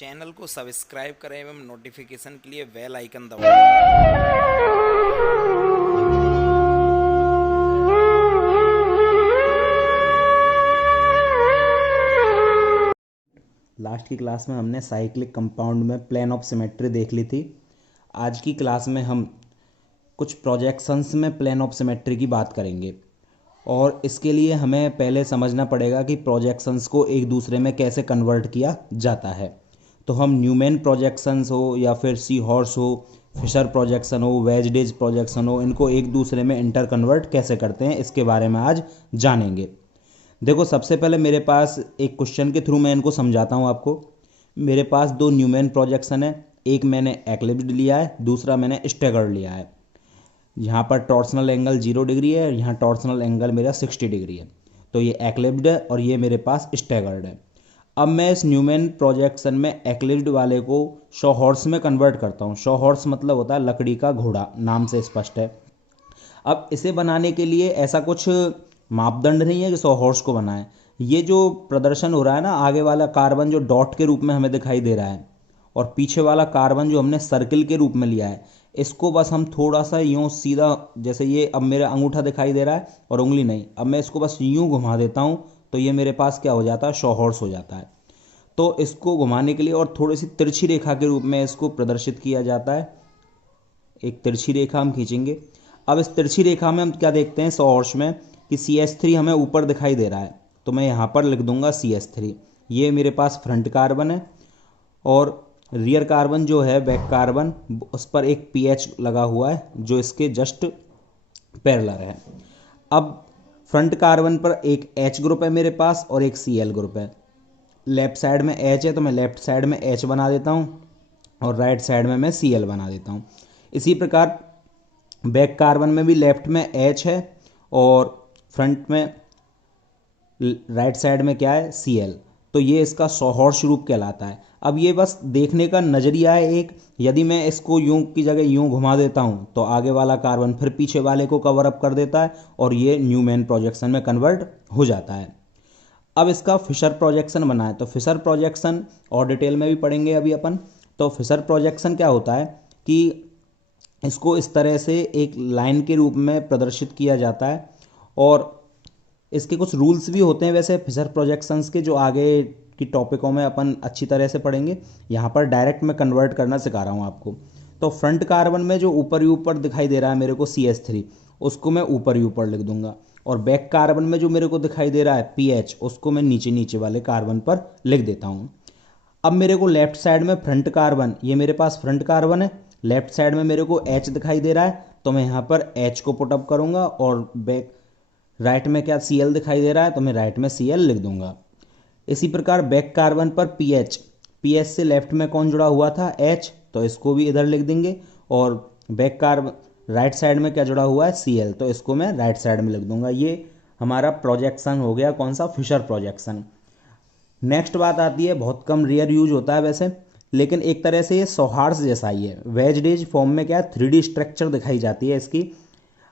Channel को subscribe करें एवं नोटिफिकेशन के लिए बेल आइकन दबाएं। लास्ट की क्लास में हमने साइक्लिक कंपाउंड में प्लेन ऑफ सिमेट्री देख ली थी। आज की क्लास में हम कुछ प्रोजेक्शंस में प्लेन ऑफ सिमेट्री की बात करेंगे और इसके लिए हमें पहले समझना पड़ेगा कि प्रोजेक्शंस को एक दूसरे में कैसे कन्वर्ट किया जाता है। तो हम न्यूमैन प्रोजेक्शंस हो या फिर सी हॉर्स हो, फिशर प्रोजेक्शन हो, वेजडेज प्रोजेक्शन हो, इनको एक दूसरे में इंटर कन्वर्ट कैसे करते हैं इसके बारे में आज जानेंगे। देखो, सबसे पहले मेरे पास एक क्वेश्चन के थ्रू मैं इनको समझाता हूँ आपको। मेरे पास दो न्यूमैन प्रोजेक्शन है, एक मैंने एक्लिप्स्ड लिया है, दूसरा मैंने स्टैगर्ड लिया है। यहाँ पर टॉर्सनल एंगल 0 डिग्री है, यहाँ टॉर्सनल एंगल मेरा 60 डिग्री है। तो ये एक्लिप्स्ड है और ये मेरे पास स्टैगर्ड है। अब मैं इस न्यूमैन प्रोजेक्शन में एक्लिप्स्ड वाले को शॉ हॉर्स में कन्वर्ट करता हूँ। शॉ हॉर्स मतलब होता है लकड़ी का घोड़ा, नाम से स्पष्ट है। अब इसे बनाने के लिए ऐसा कुछ मापदंड नहीं है कि सौ हॉर्स को बनाए। ये जो प्रदर्शन हो रहा है ना, आगे वाला कार्बन जो डॉट के रूप में हमें दिखाई दे रहा है और पीछे वाला कार्बन जो हमने सर्किल के रूप में लिया है, इसको बस हम थोड़ा सा यूं सीधा, जैसे ये अब मेरा अंगूठा दिखाई दे रहा है और उंगली नहीं, अब मैं इसको बस यूं घुमा देता हूं तो ये मेरे पास क्या हो जाता है, शॉ हॉर्स हो जाता है। तो इसको घुमाने के लिए और थोड़ी सी तिरछी रेखा के रूप में इसको प्रदर्शित किया जाता है। एक तिरछी रेखा हम खींचेंगे। अब इस तिरछी रेखा में हम क्या देखते हैं, सॉर्स में, कि CH3 हमें ऊपर दिखाई दे रहा है। तो मैं यहाँ पर लिख दूंगा CH3। ये मेरे पास फ्रंट कार्बन है और रियर कार्बन जो है, बैक कार्बन, उस पर एक PH लगा हुआ है जो इसके जस्ट पैरेलल है। अब फ्रंट कार्बन पर एक H ग्रुप है मेरे पास और एक Cl ग्रुप है। लेफ्ट साइड में H है तो मैं लेफ्ट साइड में H बना देता हूँ और राइट साइड में मैं Cl बना देता हूँ। इसी प्रकार बैक कार्बन में भी लेफ्ट में H है और फ्रंट में राइट साइड में क्या है, Cl। तो ये इसका सौहर्ष रूप कहलाता है। अब ये बस देखने का नजरिया है एक। यदि मैं इसको यूं की जगह यूं घुमा देता हूं तो आगे वाला कार्बन फिर पीछे वाले को कवर अप कर देता है और ये न्यूमैन प्रोजेक्शन में कन्वर्ट हो जाता है। अब इसका फिशर प्रोजेक्शन बनाए तो फिशर प्रोजेक्शन और डिटेल में भी पढ़ेंगे अभी अपन। तो फिशर प्रोजेक्शन क्या होता है कि इसको इस तरह से एक लाइन के रूप में प्रदर्शित किया जाता है और इसके कुछ रूल्स भी होते हैं वैसे फिशर प्रोजेक्शंस के, जो आगे की टॉपिकों में अपन अच्छी तरह से पढ़ेंगे। यहाँ पर डायरेक्ट मैं कन्वर्ट करना सिखा रहा हूँ आपको। तो फ्रंट कार्बन में जो ऊपर ही ऊपर दिखाई दे रहा है मेरे को CH3, उसको मैं ऊपर ही ऊपर लिख दूंगा और बैक कार्बन में जो मेरे को दिखाई दे रहा है PH, उसको मैं नीचे नीचे वाले कार्बन पर लिख देता हूँ। अब मेरे को लेफ्ट साइड में फ्रंट कार्बन, ये मेरे पास फ्रंट कार्बन है, लेफ्ट साइड में मेरे को H दिखाई दे रहा है तो मैं यहाँ पर H को पुटअप करूंगा और बैक राइट में क्या, Cl दिखाई दे रहा है तो मैं राइट में Cl लिख दूंगा। इसी प्रकार बैक कार्बन पर PH से लेफ्ट में कौन जुड़ा हुआ था, H, तो इसको भी इधर लिख देंगे। और बैक कार्बन राइट साइड में क्या जुड़ा हुआ है, Cl, तो इसको मैं राइट साइड में लिख दूंगा। ये हमारा प्रोजेक्शन हो गया, कौन सा, फिशर प्रोजेक्शन। नेक्स्ट बात आती है, बहुत कम रेयर यूज होता है वैसे, लेकिन एक तरह से ये सौहार्स जैसा ही है। वेजडेज फॉर्म में क्या, 3D स्ट्रक्चर दिखाई जाती है इसकी।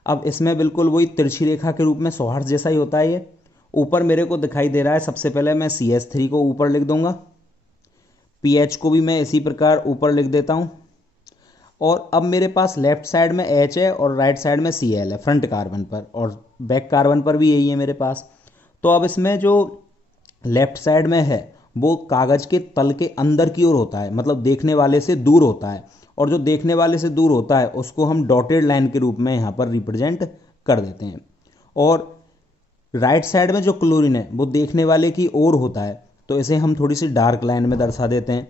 अब इसमें बिल्कुल वही तिरछी रेखा के रूप में सौहार्स जैसा ही होता है ये। ऊपर मेरे को दिखाई दे रहा है, सबसे पहले मैं CH3 को ऊपर लिख दूंगा, PH को भी मैं इसी प्रकार ऊपर लिख देता हूँ। और अब मेरे पास लेफ्ट साइड में H है और राइट साइड में Cl है फ्रंट कार्बन पर, और बैक कार्बन पर भी यही है मेरे पास। तो अब इसमें जो लेफ्ट साइड में है वो कागज के तल के अंदर की ओर होता है, मतलब देखने वाले से दूर होता है। और जो देखने वाले से दूर होता है उसको हम डॉटेड लाइन के रूप में यहाँ पर रिप्रेजेंट कर देते हैं। और राइट साइड में जो क्लोरीन है वो देखने वाले की ओर होता है, तो इसे हम थोड़ी सी डार्क लाइन में दर्शा देते हैं।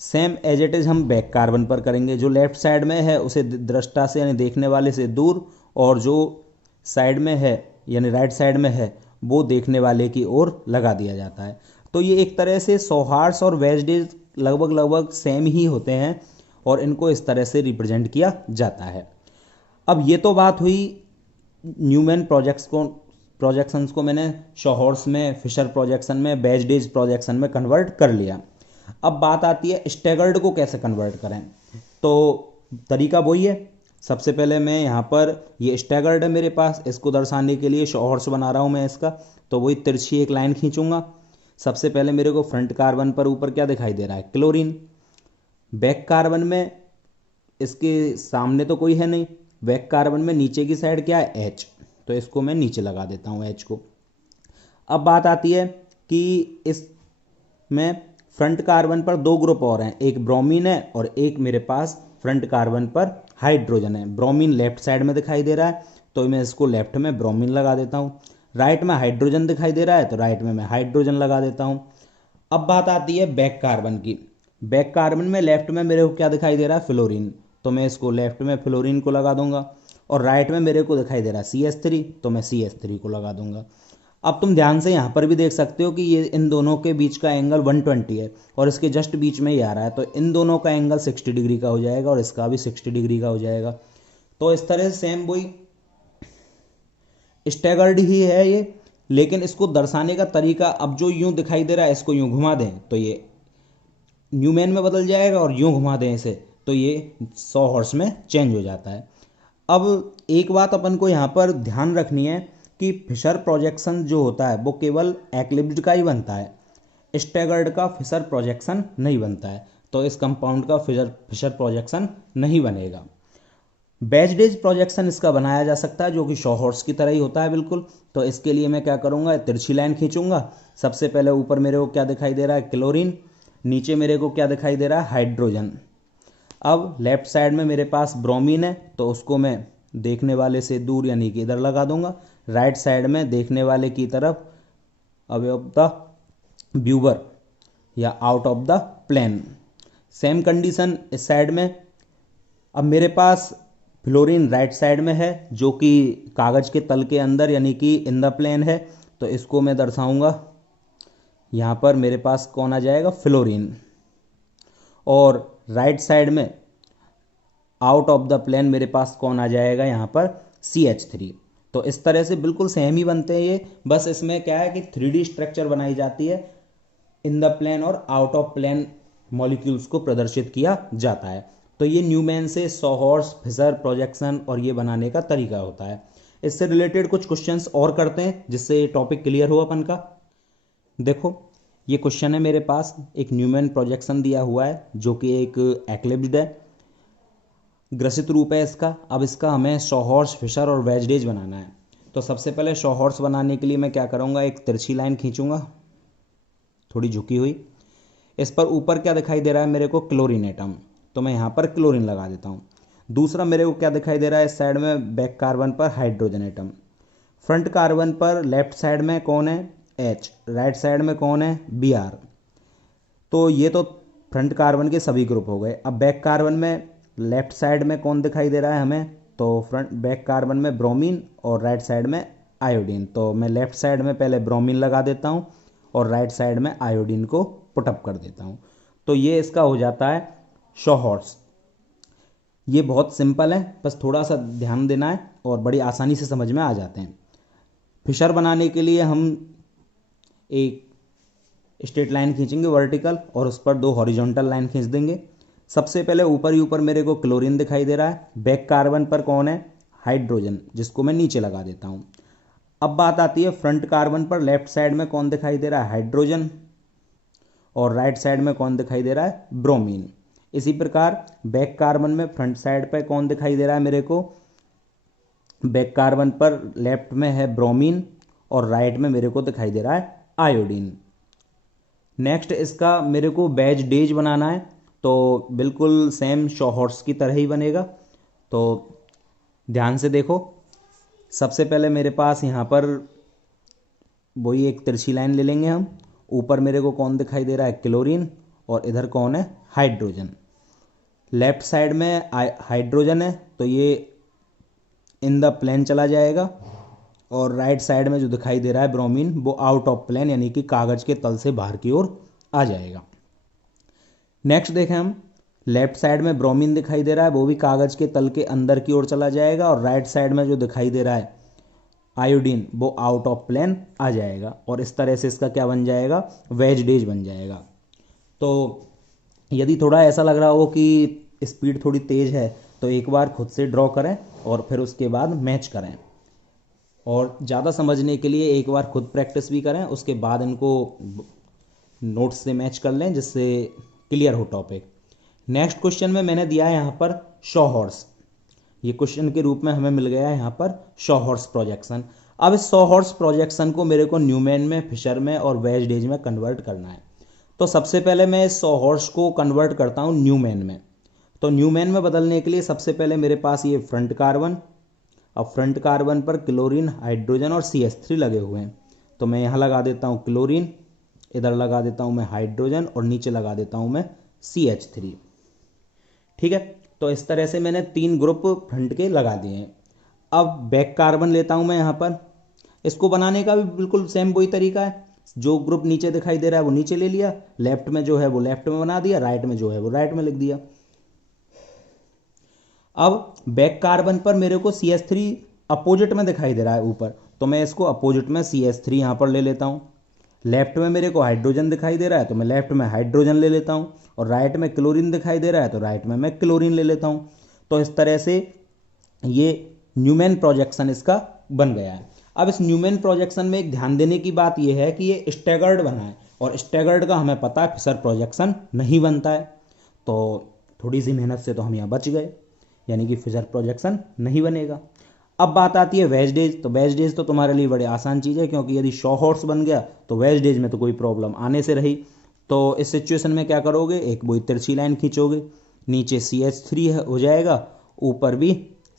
सेम एज इट इज हम बैक कार्बन पर करेंगे। जो लेफ्ट साइड में है उसे दृष्टा से यानी देखने वाले से दूर, और जो साइड में है यानी राइट साइड में है वो देखने वाले की ओर लगा दिया जाता है। तो ये एक तरह से सौहार्स और वेजडेज लगभग लगभग सेम ही होते हैं और इनको इस तरह से रिप्रेजेंट किया जाता है। अब ये तो बात हुई न्यूमैन प्रोजेक्शंस को मैंने शॉहॉर्स में, फिशर प्रोजेक्शन में, वेजडेज प्रोजेक्शन में कन्वर्ट कर लिया। अब बात आती है स्टैगर्ड को कैसे कन्वर्ट करें। तो तरीका वही है। सबसे पहले मैं यहाँ पर, ये स्टैगर्ड है मेरे पास, इसको दर्शाने के लिए शॉहर्स बना रहा हूँ मैं इसका। तो वही तिरछी एक लाइन खींचूंगा। सबसे पहले मेरे को फ्रंट कार्बन पर ऊपर क्या दिखाई दे रहा है, क्लोरीन। बैक कार्बन में इसके सामने तो कोई है नहीं, बैक कार्बन में नीचे की साइड क्या है, H, तो इसको मैं नीचे लगा देता हूँ H को। अब बात आती है कि इसमें फ्रंट कार्बन पर दो ग्रुप और हैं, एक ब्रोमीन है और एक मेरे पास फ्रंट कार्बन पर हाइड्रोजन है। ब्रोमीन लेफ्ट साइड में दिखाई दे रहा है तो मैं इसको लेफ्ट में ब्रोमीन लगा देता हूँ। राइट में हाइड्रोजन दिखाई दे रहा है तो राइट में मैं हाइड्रोजन लगा देता हूँ। अब बात आती है बैक कार्बन की। बैक कार्बन में लेफ्ट में मेरे को क्या दिखाई दे रहा है, फ्लोरीन, तो मैं इसको लेफ्ट में फ्लोरीन को लगा दूंगा। और राइट में मेरे को दिखाई दे रहा है CH3, तो मैं CH3 को लगा दूंगा। अब तुम ध्यान से यहाँ पर भी देख सकते हो कि ये इन दोनों के बीच का एंगल 120 है और इसके जस्ट बीच में ही आ रहा है, तो इन दोनों का एंगल 60 डिग्री का हो जाएगा और इसका भी 60 डिग्री का हो जाएगा। तो इस तरह से सेम वही स्टैगर्ड ही है ये, लेकिन इसको दर्शाने का तरीका, अब जो यूं दिखाई दे रहा है इसको यूं घुमा दें तो ये न्यूमैन में बदल जाएगा और यूं घुमा दें इसे तो ये 100 हॉर्स में चेंज हो जाता है। अब एक बात अपन को यहाँ पर ध्यान रखनी है कि फिशर प्रोजेक्शन जो होता है वो केवल एक्लिप्स्ड का ही बनता है, स्टैगर्ड का फिशर प्रोजेक्शन नहीं बनता है, तो इस कंपाउंड का फिशर प्रोजेक्शन नहीं बनेगा। बैजडेज प्रोजेक्शन इसका बनाया जा सकता है जो कि शॉ हॉर्स की तरह ही होता है बिल्कुल। तो इसके लिए मैं क्या करूँगा, तिरछी लाइन खींचूंगा। सबसे पहले ऊपर मेरे को क्या दिखाई दे रहा है, क्लोरीन, नीचे मेरे को क्या दिखाई दे रहा है, हाइड्रोजन। अब लेफ्ट साइड में मेरे पास ब्रोमीन है तो उसको मैं देखने वाले से दूर यानी कि इधर लगा दूंगा। राइट साइड में देखने वाले की तरफ अवे ऑफ द व्यूवर या out of the plane. Same condition इस साइड में। अब मेरे पास फ्लोरीन राइट साइड में है जो कि कागज के तल के अंदर यानी कि इन द प्लेन है, तो इसको मैं दर्शाऊंगा। यहाँ पर मेरे पास कौन आ जाएगा, फ्लोरीन। और राइट साइड में आउट ऑफ द प्लेन मेरे पास कौन आ जाएगा, यहाँ पर CH3। तो इस तरह से बिल्कुल सेम ही बनते हैं ये, बस इसमें क्या है कि 3D स्ट्रक्चर बनाई जाती है, इन द प्लेन और आउट ऑफ प्लेन मॉलिक्यूल्स को प्रदर्शित किया जाता है। तो ये न्यूमैन से शॉ हॉर्स, फिशर प्रोजेक्शन और ये बनाने का तरीका होता है। इससे रिलेटेड कुछ क्वेश्चंस और करते हैं जिससे ये टॉपिक क्लियर हो अपन का। देखो ये क्वेश्चन है मेरे पास, एक न्यूमैन प्रोजेक्शन दिया हुआ है जो कि एक एक्लिप्स्ड है, ग्रसित रूप है इसका। अब इसका हमें शॉ हॉर्स, फिशर और वेजडेज बनाना है। तो सबसे पहले शॉ हॉर्स बनाने के लिए मैं क्या करूँगा, एक तिरछी लाइन खींचूंगा थोड़ी झुकी हुई। इस पर ऊपर क्या दिखाई दे रहा है मेरे को, क्लोरीन एटम, तो मैं यहाँ पर क्लोरीन लगा देता हूँ। दूसरा मेरे को क्या दिखाई दे रहा है, इस साइड में बैक कार्बन पर हाइड्रोजन एटम। फ्रंट कार्बन पर लेफ्ट साइड में कौन है, H, राइट साइड में कौन है, Br। तो ये तो फ्रंट कार्बन के सभी ग्रुप हो गए। अब बैक कार्बन में लेफ्ट साइड में कौन दिखाई दे रहा है हमें, तो फ्रंट बैक कार्बन में ब्रोमीन और राइट साइड में आयोडीन। तो मैं लेफ्ट साइड में पहले ब्रोमीन लगा देता हूँ और राइट साइड में आयोडीन को पुटअप कर देता हूँ। तो ये इसका हो जाता है शॉ हॉर्स। ये बहुत सिंपल है, बस थोड़ा सा ध्यान देना है और बड़ी आसानी से समझ में आ जाते हैं। फिशर बनाने के लिए हम एक स्ट्रेट लाइन खींचेंगे वर्टिकल और उस पर 2 हॉरिजॉन्टल लाइन खींच देंगे। सबसे पहले ऊपर ही ऊपर मेरे को क्लोरीन दिखाई दे रहा है, बैक कार्बन पर कौन है, हाइड्रोजन, जिसको मैं नीचे लगा देता हूँ। अब बात आती है फ्रंट कार्बन पर लेफ्ट साइड में कौन दिखाई दे रहा है, हाइड्रोजन, और राइट साइड में कौन दिखाई दे रहा है, ब्रोमीन। इसी प्रकार बैक कार्बन में फ्रंट साइड पर कौन दिखाई दे रहा है मेरे को, बैक कार्बन पर लेफ्ट में है ब्रोमीन और राइट में मेरे को दिखाई दे रहा है आयोडीन। नेक्स्ट इसका मेरे को बैज डेज बनाना है, तो बिल्कुल सेम शॉ हॉर्स की तरह ही बनेगा। तो ध्यान से देखो, सबसे पहले मेरे पास यहाँ पर वही एक तिरछी लाइन ले लेंगे हम। ऊपर मेरे को कौन दिखाई दे रहा है, क्लोरीन, और इधर कौन है, हाइड्रोजन। लेफ्ट साइड में हाइड्रोजन है तो ये इन द प्लेन चला जाएगा, और राइट साइड में जो दिखाई दे रहा है ब्रोमीन, वो आउट ऑफ प्लेन यानी कि कागज के तल से बाहर की ओर आ जाएगा। नेक्स्ट देखें हम, लेफ्ट साइड में ब्रोमीन दिखाई दे रहा है, वो भी कागज के तल के अंदर की ओर चला जाएगा, और राइट साइड में जो दिखाई दे रहा है आयोडीन, वो आउट ऑफ प्लेन आ जाएगा, और इस तरह से इसका क्या बन जाएगा, वेज डेज बन जाएगा। तो यदि थोड़ा ऐसा लग रहा हो कि स्पीड थोड़ी तेज है तो एक बार खुद से ड्रॉ करें और फिर उसके बाद मैच करें, और ज़्यादा समझने के लिए एक बार खुद प्रैक्टिस भी करें, उसके बाद इनको नोट्स से मैच कर लें जिससे क्लियर हो टॉपिक। नेक्स्ट क्वेश्चन में मैंने दिया है यहाँ पर शॉ हॉर्स। ये क्वेश्चन के रूप में हमें मिल गया है यहाँ पर शॉ हॉर्स प्रोजेक्शन। अब इस शॉ हॉर्स प्रोजेक्शन को मेरे को न्यूमैन में, फिशर में और वेजडेज में कन्वर्ट करना है। तो सबसे पहले मैं इस शॉ हॉर्स को कन्वर्ट करता हूँ न्यूमैन में। तो न्यूमैन में बदलने के लिए सबसे पहले मेरे पास ये फ्रंट कार्बन, अब फ्रंट कार्बन पर क्लोरीन, हाइड्रोजन और CH3 लगे हुए हैं। तो मैं यहाँ लगा देता हूँ क्लोरीन, इधर लगा देता हूँ मैं हाइड्रोजन और नीचे लगा देता हूँ मैं CH3। ठीक है, तो इस तरह से मैंने 3 ग्रुप फ्रंट के लगा दिए हैं। अब बैक कार्बन लेता हूँ मैं यहाँ पर। इसको बनाने का भी बिल्कुल सेम वही तरीका है, जो ग्रुप नीचे दिखाई दे रहा है वो नीचे ले लिया, लेफ्ट में जो है वो लेफ्ट में बना दिया, राइट में जो है वो राइट में लिख दिया। अब बैक कार्बन पर मेरे को CH3 अपोजिट में दिखाई दे रहा है ऊपर, तो मैं इसको अपोजिट में CH3 यहाँ पर ले लेता हूँ। लेफ्ट में मेरे को हाइड्रोजन दिखाई दे रहा है तो मैं लेफ्ट में हाइड्रोजन ले लेता हूँ, और राइट में क्लोरीन दिखाई दे रहा है तो राइट में मैं क्लोरीन ले लेता हूँ। तो इस तरह से ये न्यूमैन प्रोजेक्शन इसका बन गया है। अब इस न्यूमैन प्रोजेक्शन में एक ध्यान देने की बात यह है कि ये स्टैगर्ड बना है, और स्टैगर्ड का हमें पता है फिशर प्रोजेक्शन नहीं बनता है। तो थोड़ी सी मेहनत से तो हम यहाँ बच गए, यानी कि फिशर प्रोजेक्शन नहीं बनेगा। अब बात आती है वेजडेज। तो वेजडेज तो तुम्हारे लिए बड़ी आसान चीज़ है, क्योंकि यदि शॉ हॉर्स बन गया तो वेजडेज में तो कोई प्रॉब्लम आने से रही। तो इस सिचुएशन में क्या करोगे, एक वही तिरछी लाइन खींचोगे, नीचे CH3 हो जाएगा, ऊपर भी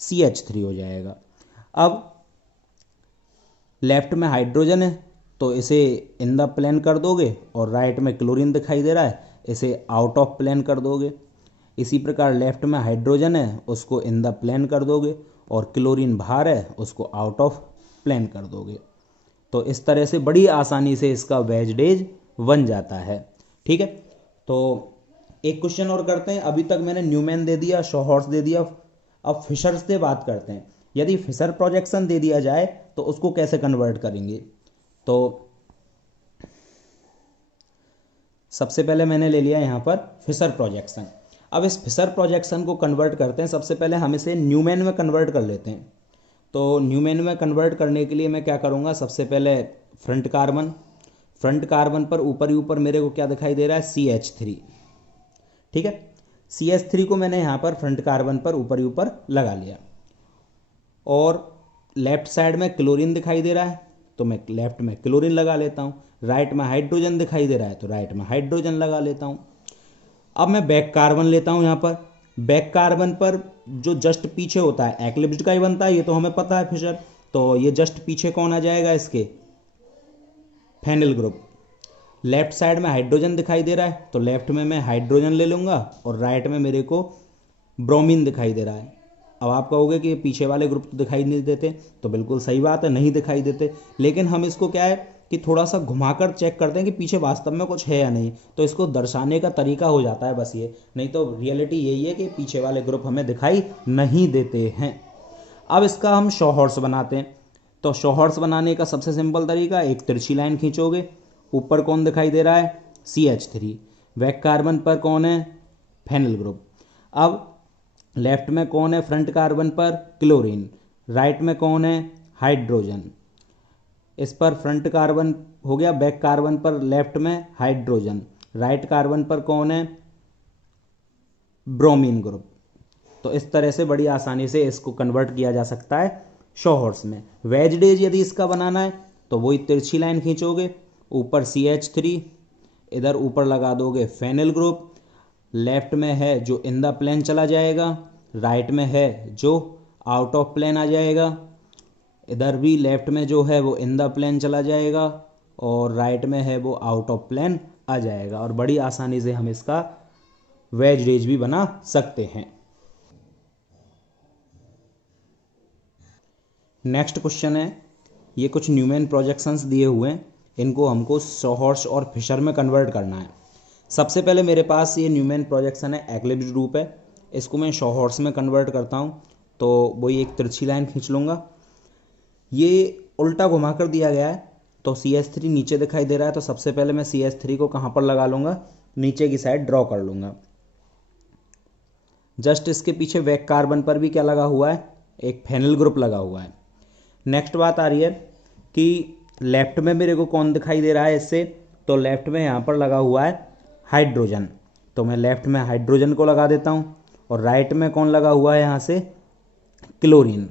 CH3 हो जाएगा। अब लेफ्ट में हाइड्रोजन है तो इसे इन द प्लेन कर दोगे, और राइट में क्लोरीन दिखाई दे रहा है, इसे आउट ऑफ प्लेन कर दोगे। इसी प्रकार लेफ्ट में हाइड्रोजन है, उसको इन द प्लेन कर दोगे, और क्लोरीन बाहर है, उसको आउट ऑफ प्लेन कर दोगे। तो इस तरह से बड़ी आसानी से इसका वेजडेज बन जाता है। ठीक है, तो एक क्वेश्चन और करते हैं। अभी तक मैंने न्यूमैन दे दिया, शॉ हॉर्स दे दिया, अब फिशर से बात करते हैं। यदि फिशर प्रोजेक्शन दे दिया जाए तो उसको कैसे कन्वर्ट करेंगे। तो सबसे पहले मैंने ले लिया यहाँ पर फिशर प्रोजेक्शन। अब इस फिशर प्रोजेक्शन को कन्वर्ट करते हैं। सबसे पहले हम इसे न्यूमैन में कन्वर्ट कर लेते हैं। तो न्यूमैन में कन्वर्ट करने के लिए मैं क्या करूँगा, सबसे पहले फ्रंट कार्बन पर ऊपर ही ऊपर मेरे को क्या दिखाई दे रहा है, CH3। ठीक है, CH3 को मैंने यहाँ पर फ्रंट कार्बन पर ऊपर ही ऊपर लगा लिया, और लेफ्ट साइड में क्लोरीन दिखाई दे रहा है तो मैं लेफ्ट में क्लोरीन लगा लेता हूँ। राइट में हाइड्रोजन दिखाई दे रहा है तो राइट में हाइड्रोजन लगा लेता हूँ। अब मैं बैक कार्बन लेता हूँ। यहाँ पर बैक कार्बन पर जो जस्ट पीछे होता है एक्लिप्स्ड का ही बनता है, ये तो हमें पता है फिशर। तो ये जस्ट पीछे कौन आ जाएगा इसके, फेनिल ग्रुप। लेफ्ट साइड में हाइड्रोजन दिखाई दे रहा है तो लेफ्ट में मैं हाइड्रोजन ले लूँगा, और राइट में मेरे को ब्रोमीन दिखाई दे रहा है। अब आप कहोगे कि पीछे वाले ग्रुप तो दिखाई नहीं देते, तो बिल्कुल सही बात है, नहीं दिखाई देते। लेकिन हम इसको क्या है कि थोड़ा सा घुमाकर चेक करते हैं कि पीछे वास्तव में कुछ है या नहीं, तो इसको दर्शाने का तरीका हो जाता है बस ये, नहीं तो रियलिटी यही है कि पीछे वाले ग्रुप हमें दिखाई नहीं देते हैं। अब इसका हम शॉ हॉर्स बनाते हैं। तो शॉ हॉर्स बनाने का सबसे सिंपल तरीका, एक तिरछी लाइन खींचोगे, ऊपर कौन दिखाई दे रहा है, CH3। बैक कार्बन पर कौन है, फेनिल ग्रुप। अब लेफ्ट में कौन है फ्रंट कार्बन पर, क्लोरीन। राइट में कौन है, हाइड्रोजन। इस पर फ्रंट कार्बन हो गया, बैक कार्बन पर लेफ्ट में हाइड्रोजन, राइट कार्बन पर कौन है, ब्रोमीन ग्रुप। तो इस तरह से बड़ी आसानी से इसको कन्वर्ट किया जा सकता है शॉ हॉर्स में। वेजडेज यदि इसका बनाना है तो वही तिरछी लाइन खींचोगे, ऊपर CH3, इधर ऊपर लगा दोगे फेनिल ग्रुप। लेफ्ट में है जो इन द प्लेन चला जाएगा, राइट में है जो आउट ऑफ प्लेन आ जाएगा। इधर भी लेफ्ट में जो है वो इन द प्लेन चला जाएगा, और राइट में है वो आउट ऑफ प्लेन आ जाएगा। और बड़ी आसानी से हम इसका वेजडेज भी बना सकते हैं। नेक्स्ट क्वेश्चन है, ये कुछ न्यूमैन प्रोजेक्शंस दिए हुए हैं, इनको हमको शॉ हॉर्स और फिशर में कन्वर्ट करना है। सबसे पहले मेरे पास ये न्यूमैन प्रोजेक्शन है, एक्लिप्स्ड रूप है, इसको मैं शॉ हॉर्स में कन्वर्ट करता हूँ। तो वही एक तिरछी लाइन खींच लूँगा, ये उल्टा घुमा कर दिया गया है तो CH3 नीचे दिखाई दे रहा है, तो सबसे पहले मैं CH3 को कहाँ पर लगा लूँगा, नीचे की साइड ड्रॉ कर लूँगा। जस्ट इसके पीछे बैक कार्बन पर भी क्या लगा हुआ है, एक फेनिल ग्रुप लगा हुआ है। नेक्स्ट बात आ रही है कि लेफ्ट में मेरे को कौन दिखाई दे रहा है, इससे तो लेफ्ट में यहाँ पर लगा हुआ है हाइड्रोजन, तो मैं लेफ्ट में हाइड्रोजन को लगा देता हूँ। और राइट में कौन लगा हुआ है यहाँ से, क्लोरीन।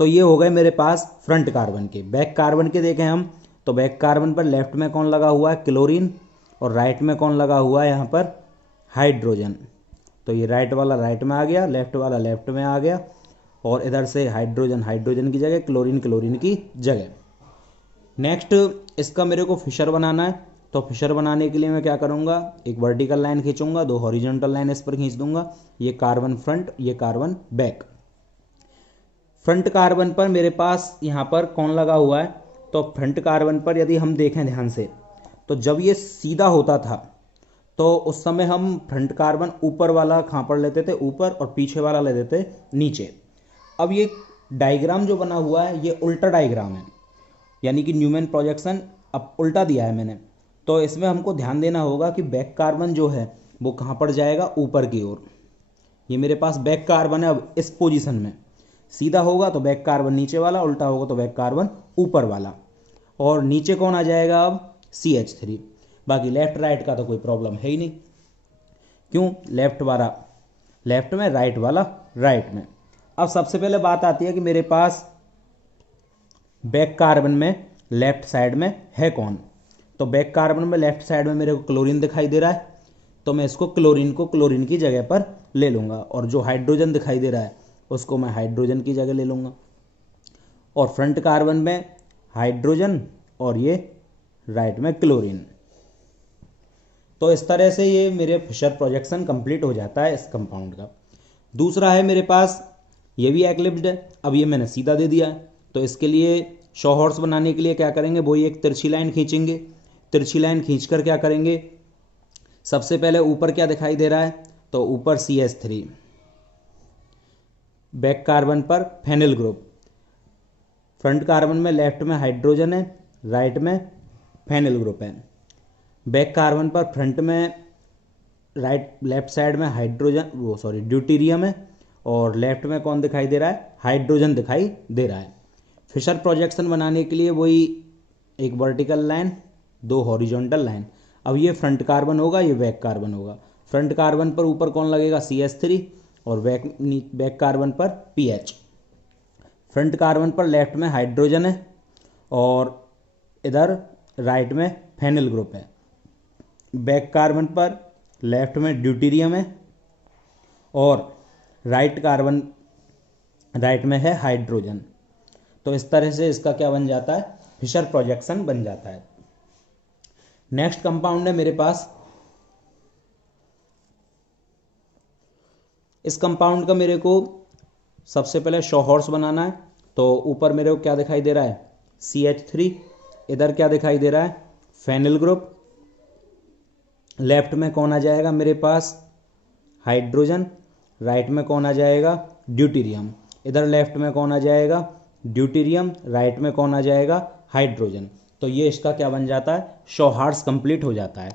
तो ये हो गए मेरे पास फ्रंट कार्बन के। बैक कार्बन के देखें हम, तो बैक कार्बन पर लेफ्ट में कौन लगा हुआ है, क्लोरीन, और राइट में कौन लगा हुआ है यहाँ पर, हाइड्रोजन। तो ये राइट वाला राइट में आ गया, लेफ्ट वाला लेफ्ट में आ गया, और इधर से हाइड्रोजन हाइड्रोजन की जगह, क्लोरीन क्लोरीन की जगह। नेक्स्ट इसका मेरे को फिशर बनाना है। तो फिशर बनाने के लिए मैं क्या करूँगा, एक वर्टिकल लाइन खींचूंगा, 2 हॉरिजॉन्टल लाइन इस पर खींच दूंगा। ये कार्बन फ्रंट, ये कार्बन बैक। फ्रंट कार्बन पर मेरे पास यहाँ पर कौन लगा हुआ है, तो फ्रंट कार्बन पर यदि हम देखें ध्यान से, तो जब ये सीधा होता था तो उस समय हम फ्रंट कार्बन ऊपर वाला कहाँ पर लेते थे, ऊपर, और पीछे वाला ले देते नीचे। अब ये डायग्राम जो बना हुआ है ये उल्टा डायग्राम है, यानी कि न्यूमैन प्रोजेक्शन अब उल्टा दिया है मैंने। तो इसमें हमको ध्यान देना होगा कि बैक कार्बन जो है वो कहाँ पर जाएगा, ऊपर की ओर। ये मेरे पास बैक कार्बन है अब इस पोजीशन में। सीधा होगा तो बैक कार्बन नीचे वाला, उल्टा होगा तो बैक कार्बन ऊपर वाला। और नीचे कौन आ जाएगा अब, CH3। बाकी लेफ्ट राइट का तो कोई प्रॉब्लम है ही नहीं, क्यों, लेफ्ट वाला लेफ्ट में, राइट वाला राइट में। अब सबसे पहले बात आती है कि मेरे पास बैक कार्बन में लेफ्ट साइड में है कौन। तो बैक कार्बन में लेफ्ट साइड में मेरे को क्लोरीन दिखाई दे रहा है, तो मैं इसको क्लोरीन को क्लोरीन की जगह पर ले लूँगा, और जो हाइड्रोजन दिखाई दे रहा है उसको मैं हाइड्रोजन की जगह ले लूँगा। और फ्रंट कार्बन में हाइड्रोजन, और ये राइट में क्लोरीन। तो इस तरह से ये मेरे फिशर प्रोजेक्शन कंप्लीट हो जाता है इस कंपाउंड का। दूसरा है मेरे पास, ये भी एक्लिप्स्ड है। अब ये मैंने सीधा दे दिया है, तो इसके लिए शो हॉर्स बनाने के लिए क्या करेंगे, वही एक तिरछी लाइन खींचेंगे। तिरछी लाइन खींचकर क्या करेंगे, सबसे पहले ऊपर क्या दिखाई दे रहा है, तो ऊपर CH3, बैक कार्बन पर फेनिल ग्रुप। फ्रंट कार्बन में लेफ्ट में हाइड्रोजन है, राइट में फेनिल ग्रुप है। बैक कार्बन पर फ्रंट में लेफ्ट साइड में हाइड्रोजन ड्यूटेरियम है, और लेफ्ट में कौन दिखाई दे रहा है, हाइड्रोजन दिखाई दे रहा है। फिशर प्रोजेक्शन बनाने के लिए वही एक वर्टिकल लाइन, 2 हॉरिजॉन्टल लाइन। अब ये फ्रंट कार्बन होगा, ये बैक कार्बन होगा। फ्रंट कार्बन पर ऊपर कौन लगेगा, CH3, और बैक कार्बन पर PH। फ्रंट कार्बन पर लेफ्ट में हाइड्रोजन है, और इधर राइट में फेनिल ग्रुप है। बैक कार्बन पर लेफ्ट में ड्यूटेरियम है, और राइट में है हाइड्रोजन। तो इस तरह से इसका क्या बन जाता है, फिशर प्रोजेक्शन बन जाता है। नेक्स्ट कंपाउंड है मेरे पास, इस कंपाउंड का मेरे को सबसे पहले शो हॉर्स बनाना है। तो ऊपर मेरे को क्या दिखाई दे रहा है, CH3, इधर क्या दिखाई दे रहा है, फेनिल ग्रुप। लेफ्ट में कौन आ जाएगा मेरे पास, हाइड्रोजन, राइट में कौन आ जाएगा, ड्यूटेरियम। इधर लेफ्ट में कौन आ जाएगा, ड्यूटेरियम, राइट में कौन आ जाएगा, हाइड्रोजन। तो ये इसका क्या बन जाता है, शो हॉर्स कंप्लीट हो जाता है।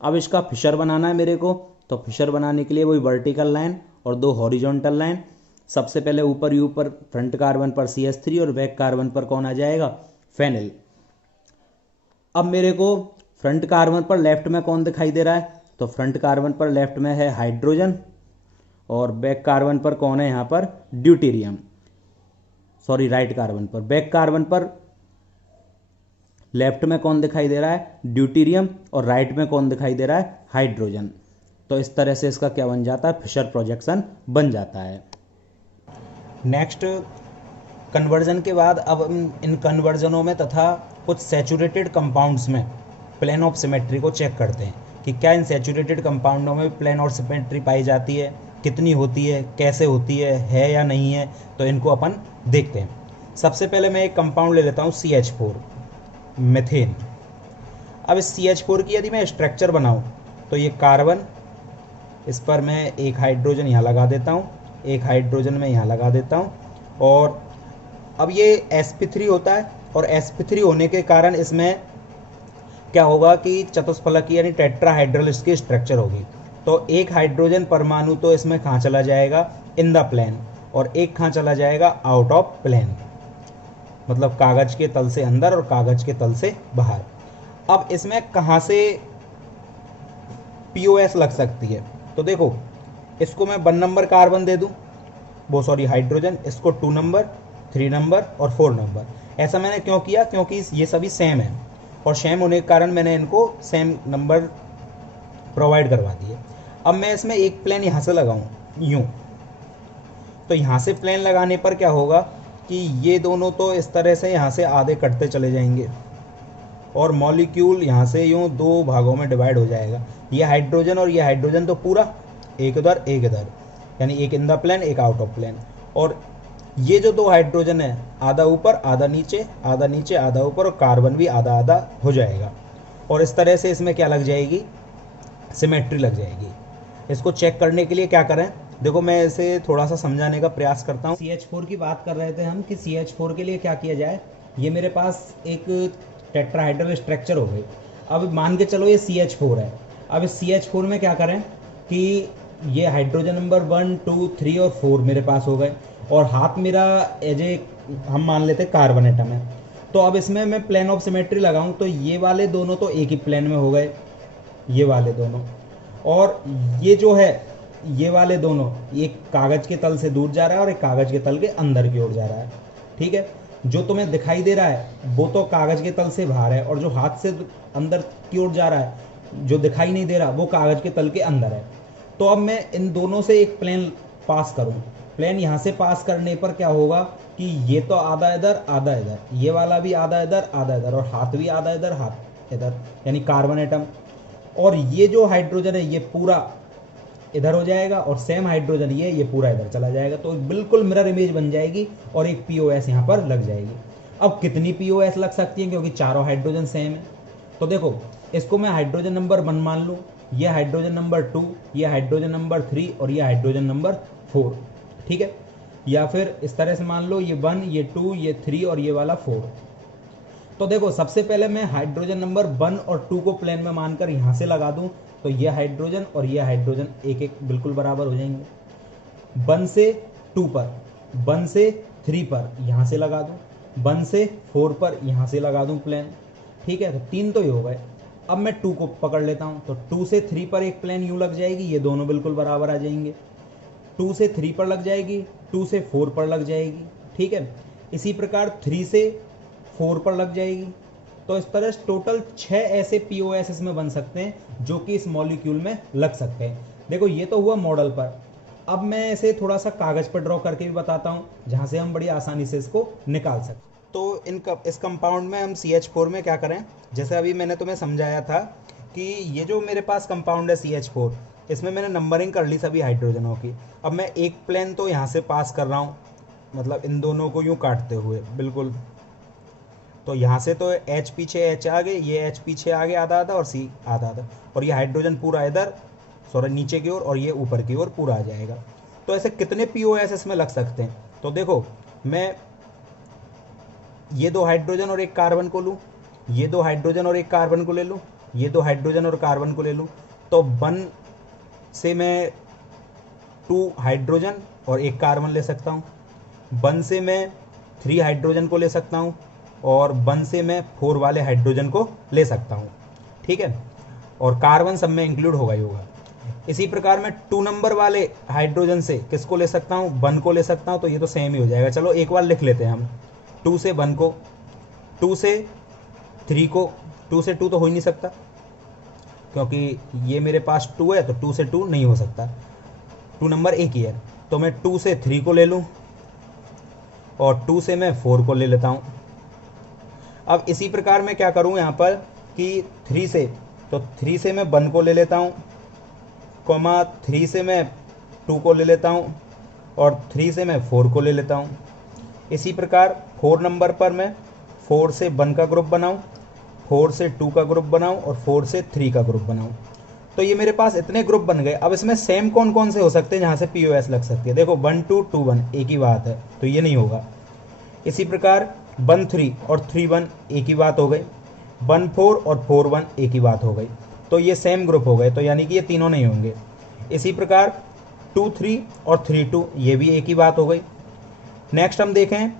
अब इसका फिशर बनाना है मेरे को। तो फिशर बनाने के लिए वही वर्टिकल लाइन और 2 हॉरिजॉन्टल लाइन। सबसे पहले ऊपर फ्रंट कार्बन पर CH3, और बैक कार्बन पर कौन आ जाएगा, फेनिल। अब मेरे को फ्रंट कार्बन पर लेफ्ट में कौन दिखाई दे रहा है, तो फ्रंट कार्बन पर लेफ्ट में है हाइड्रोजन, और बैक कार्बन पर कौन है यहाँ पर, ड्यूटेरियम। राइट कार्बन पर, बैक कार्बन पर लेफ्ट में कौन दिखाई दे रहा है, ड्यूटेरियम, और राइट में कौन दिखाई दे रहा है, हाइड्रोजन। तो इस तरह से इसका क्या बन जाता है, फिशर प्रोजेक्शन बन जाता है। नेक्स्ट कन्वर्जन के बाद अब इन कन्वर्जनों में तथा कुछ सैचुरेटेड कंपाउंड्स में प्लेन ऑफ सिमेट्री को चेक करते हैं कि क्या इन सैचुरेटेड कंपाउंडों में प्लेन ऑफ सिमेट्री पाई जाती है, कितनी होती है, कैसे होती है या नहीं है। तो इनको अपन देखते हैं। सबसे पहले मैं एक कंपाउंड ले लेता हूँ CH4, मीथेन। अब इस CH4 की यदि मैं स्ट्रक्चर बनाऊँ तो ये कार्बन, इस पर मैं एक हाइड्रोजन यहाँ लगा देता हूँ, एक हाइड्रोजन मैं यहाँ लगा देता हूँ, और अब ये sp3 होता है, और sp3 होने के कारण इसमें क्या होगा कि चतुष्फलकीय यानी टेट्राहाइड्रल इसकी स्ट्रक्चर होगी। तो एक हाइड्रोजन परमाणु तो इसमें कहाँ चला जाएगा, इन द प्लेन, और एक कहाँ चला जाएगा, आउट ऑफ प्लेन, मतलब कागज के तल से अंदर और कागज के तल से बाहर। अब इसमें कहाँ से पीओएस लग सकती है? तो देखो, इसको मैं 1 नंबर कार्बन दे दूं, वो सॉरी हाइड्रोजन, इसको 2 नंबर, 3 नंबर और 4 नंबर। ऐसा मैंने क्यों किया? क्योंकि ये सभी सेम है और सेम होने के कारण मैंने इनको सेम नंबर प्रोवाइड करवा दिए। अब मैं इसमें एक प्लेन यहाँ से लगाऊं यूं, तो यहाँ से प्लेन लगाने पर क्या होगा कि ये दोनों तो इस तरह से यहाँ से आधे कटते चले जाएंगे और मॉलिक्यूल यहाँ से यूं 2 भागों में डिवाइड हो जाएगा। ये हाइड्रोजन और ये हाइड्रोजन तो पूरा एक इधर, यानी एक इन द प्लेन एक आउट ऑफ प्लेन। और ये जो 2 हाइड्रोजन है, आधा ऊपर आधा नीचे, आधा नीचे आधा ऊपर, और कार्बन भी आधा आधा हो जाएगा। और इस तरह से इसमें क्या लग जाएगी? सिमेट्री लग जाएगी। इसको चेक करने के लिए क्या करें? देखो, मैं इसे थोड़ा सा समझाने का प्रयास करता हूँ। CH4 की बात कर रहे थे हम कि CH4 के लिए क्या किया जाए। ये मेरे पास एक टेट्राहाइड्रल स्ट्रक्चर हो गई। अब मान के चलो ये CH4 है। अब इस CH4 में क्या करें कि ये हाइड्रोजन नंबर 1, 2, 3 और 4 मेरे पास हो गए और हाथ मेरा एज ए हम मान लेते कार्बन एटम है। तो अब इसमें मैं प्लेन ऑफ सिमेट्री लगाऊं तो ये वाले दोनों तो एक ही प्लेन में हो गए, ये वाले दोनों, और ये जो है ये वाले दोनों एक कागज के तल से दूर जा रहा है और एक कागज के तल के अंदर की ओर जा रहा है। ठीक है, जो तुम्हें दिखाई दे रहा है वो तो कागज के तल से बाहर है और जो हाथ से अंदर की ओर जा रहा है जो दिखाई नहीं दे रहा वो कागज के तल के अंदर है। तो अब मैं इन दोनों से एक प्लेन पास करूं। प्लेन यहाँ से पास करने पर क्या होगा कि ये तो आधा इधर आधा इधर, ये वाला भी आधा इधर आधा इधर, और हाथ भी आधा इधर हाथ इधर, यानी कार्बन एटम। और ये जो हाइड्रोजन है ये पूरा इधर हो जाएगा और सेम हाइड्रोजन ये पूरा इधर चला जाएगा। तो बिल्कुल मिरर इमेज बन जाएगी और एक पीओएस यहाँ पर लग जाएगी। अब कितनी पीओएस लग सकती है क्योंकि चारों हाइड्रोजन सेम है? तो देखो, इसको मैं हाइड्रोजन नंबर 1 मान लूँ, ये हाइड्रोजन नंबर 2, ये हाइड्रोजन नंबर 3 और ये हाइड्रोजन नंबर 4। ठीक है, या फिर इस तरह से मान लो ये 1, ये 2, ये 3 और ये वाला 4। तो देखो, सबसे पहले मैं हाइड्रोजन नंबर 1 और 2 को प्लेन में मानकर यहाँ से लगा दूँ तो ये हाइड्रोजन और ये हाइड्रोजन एक एक बिल्कुल बराबर हो जाएंगे। 1 से 2 पर, 1 से 3 पर यहाँ से लगा दूँ, 1 से 4 पर यहाँ से लगा दूँ प्लेन। ठीक है, तो 3 तो ये हो गए। अब मैं 2 को पकड़ लेता हूँ तो 2 से 3 पर एक प्लेन यूँ लग जाएगी, ये दोनों बिल्कुल बराबर आ जाएंगे। 2 से 3 पर लग जाएगी, 2 से 4 पर लग जाएगी। ठीक है, इसी प्रकार 3 से 4 पर लग जाएगी। तो इस तरह टोटल 6 ऐसे पीओएस इसमें बन सकते हैं जो कि इस मॉलिक्यूल में लग सकते हैं। देखो, ये तो हुआ मॉडल पर। अब मैं इसे थोड़ा सा कागज पर ड्रॉ करके भी बताता हूँ जहाँ से हम बड़ी आसानी से इसको निकाल सकते। तो इस कंपाउंड में हम CH4 में क्या करें, जैसे अभी मैंने तुम्हें समझाया था कि ये जो मेरे पास कंपाउंड है CH4, इसमें मैंने नंबरिंग कर ली सभी हाइड्रोजनों की। अब मैं एक प्लेन तो यहाँ से पास कर रहा हूँ, मतलब इन दोनों को यूँ काटते हुए बिल्कुल। तो यहाँ से तो H पीछे H आगे, ये H पीछे आगे आधा आधा और C आधा आधा, और ये हाइड्रोजन पूरा इधर सॉरी नीचे की ओर और ये ऊपर की ओर पूरा आ जाएगा। तो ऐसे कितने पीओएस इसमें लग सकते हैं? तो देखो, मैं ये 2 हाइड्रोजन और एक कार्बन को लूँ, ये 2 हाइड्रोजन और एक कार्बन को ले लूँ, ये 2 हाइड्रोजन और कार्बन को ले लूँ, तो 1 से मैं 2 हाइड्रोजन और एक कार्बन ले सकता हूँ, 1 से मैं 3 हाइड्रोजन को ले सकता हूँ और 1 से मैं 4 वाले हाइड्रोजन को ले सकता हूँ। ठीक है, और कार्बन सब में इंक्लूड होगा ही होगा। इसी प्रकार मैं 2 नंबर वाले हाइड्रोजन से किसको ले सकता हूँ? 1 को ले सकता हूँ। तो ये तो सेम ही हो जाएगा। चलो एक बार लिख लेते हैं हम, 2 से 1 को, 2 से 3 को, 2 से 2 तो हो ही नहीं सकता क्योंकि ये मेरे पास 2 है, तो 2 से 2 नहीं हो सकता, 2 नंबर एक ही है। तो मैं 2 से 3 को ले लूँ और 2 से मैं 4 को ले लेता हूँ। अब इसी प्रकार मैं क्या करूँ यहाँ पर कि 3 से, तो 3 से मैं 1 को ले लेता हूँ, कॉमा 3 से मैं 2 को ले लेता हूँ और 3 से मैं 4 को ले लेता हूँ। इसी प्रकार 4 नंबर पर मैं 4 से 1 का ग्रुप बनाऊँ, 4 से 2 का ग्रुप बनाऊँ और 4 से 3 का ग्रुप बनाऊँ। तो ये मेरे पास इतने ग्रुप बन गए। अब इसमें सेम कौन कौन से हो सकते हैं जहाँ से पीओएस लग सकती है? देखो 1 2 2 1 एक ही बात है, तो ये नहीं होगा। इसी प्रकार 1 3 और 3 1 एक ही बात हो गई, 1 4 और 4 1 एक ही बात हो गई। तो ये सेम ग्रुप हो गए, तो यानी कि ये तीनों नहीं होंगे। इसी प्रकार 2 3 और 3 2 ये भी एक ही बात हो गई। नेक्स्ट हम देखें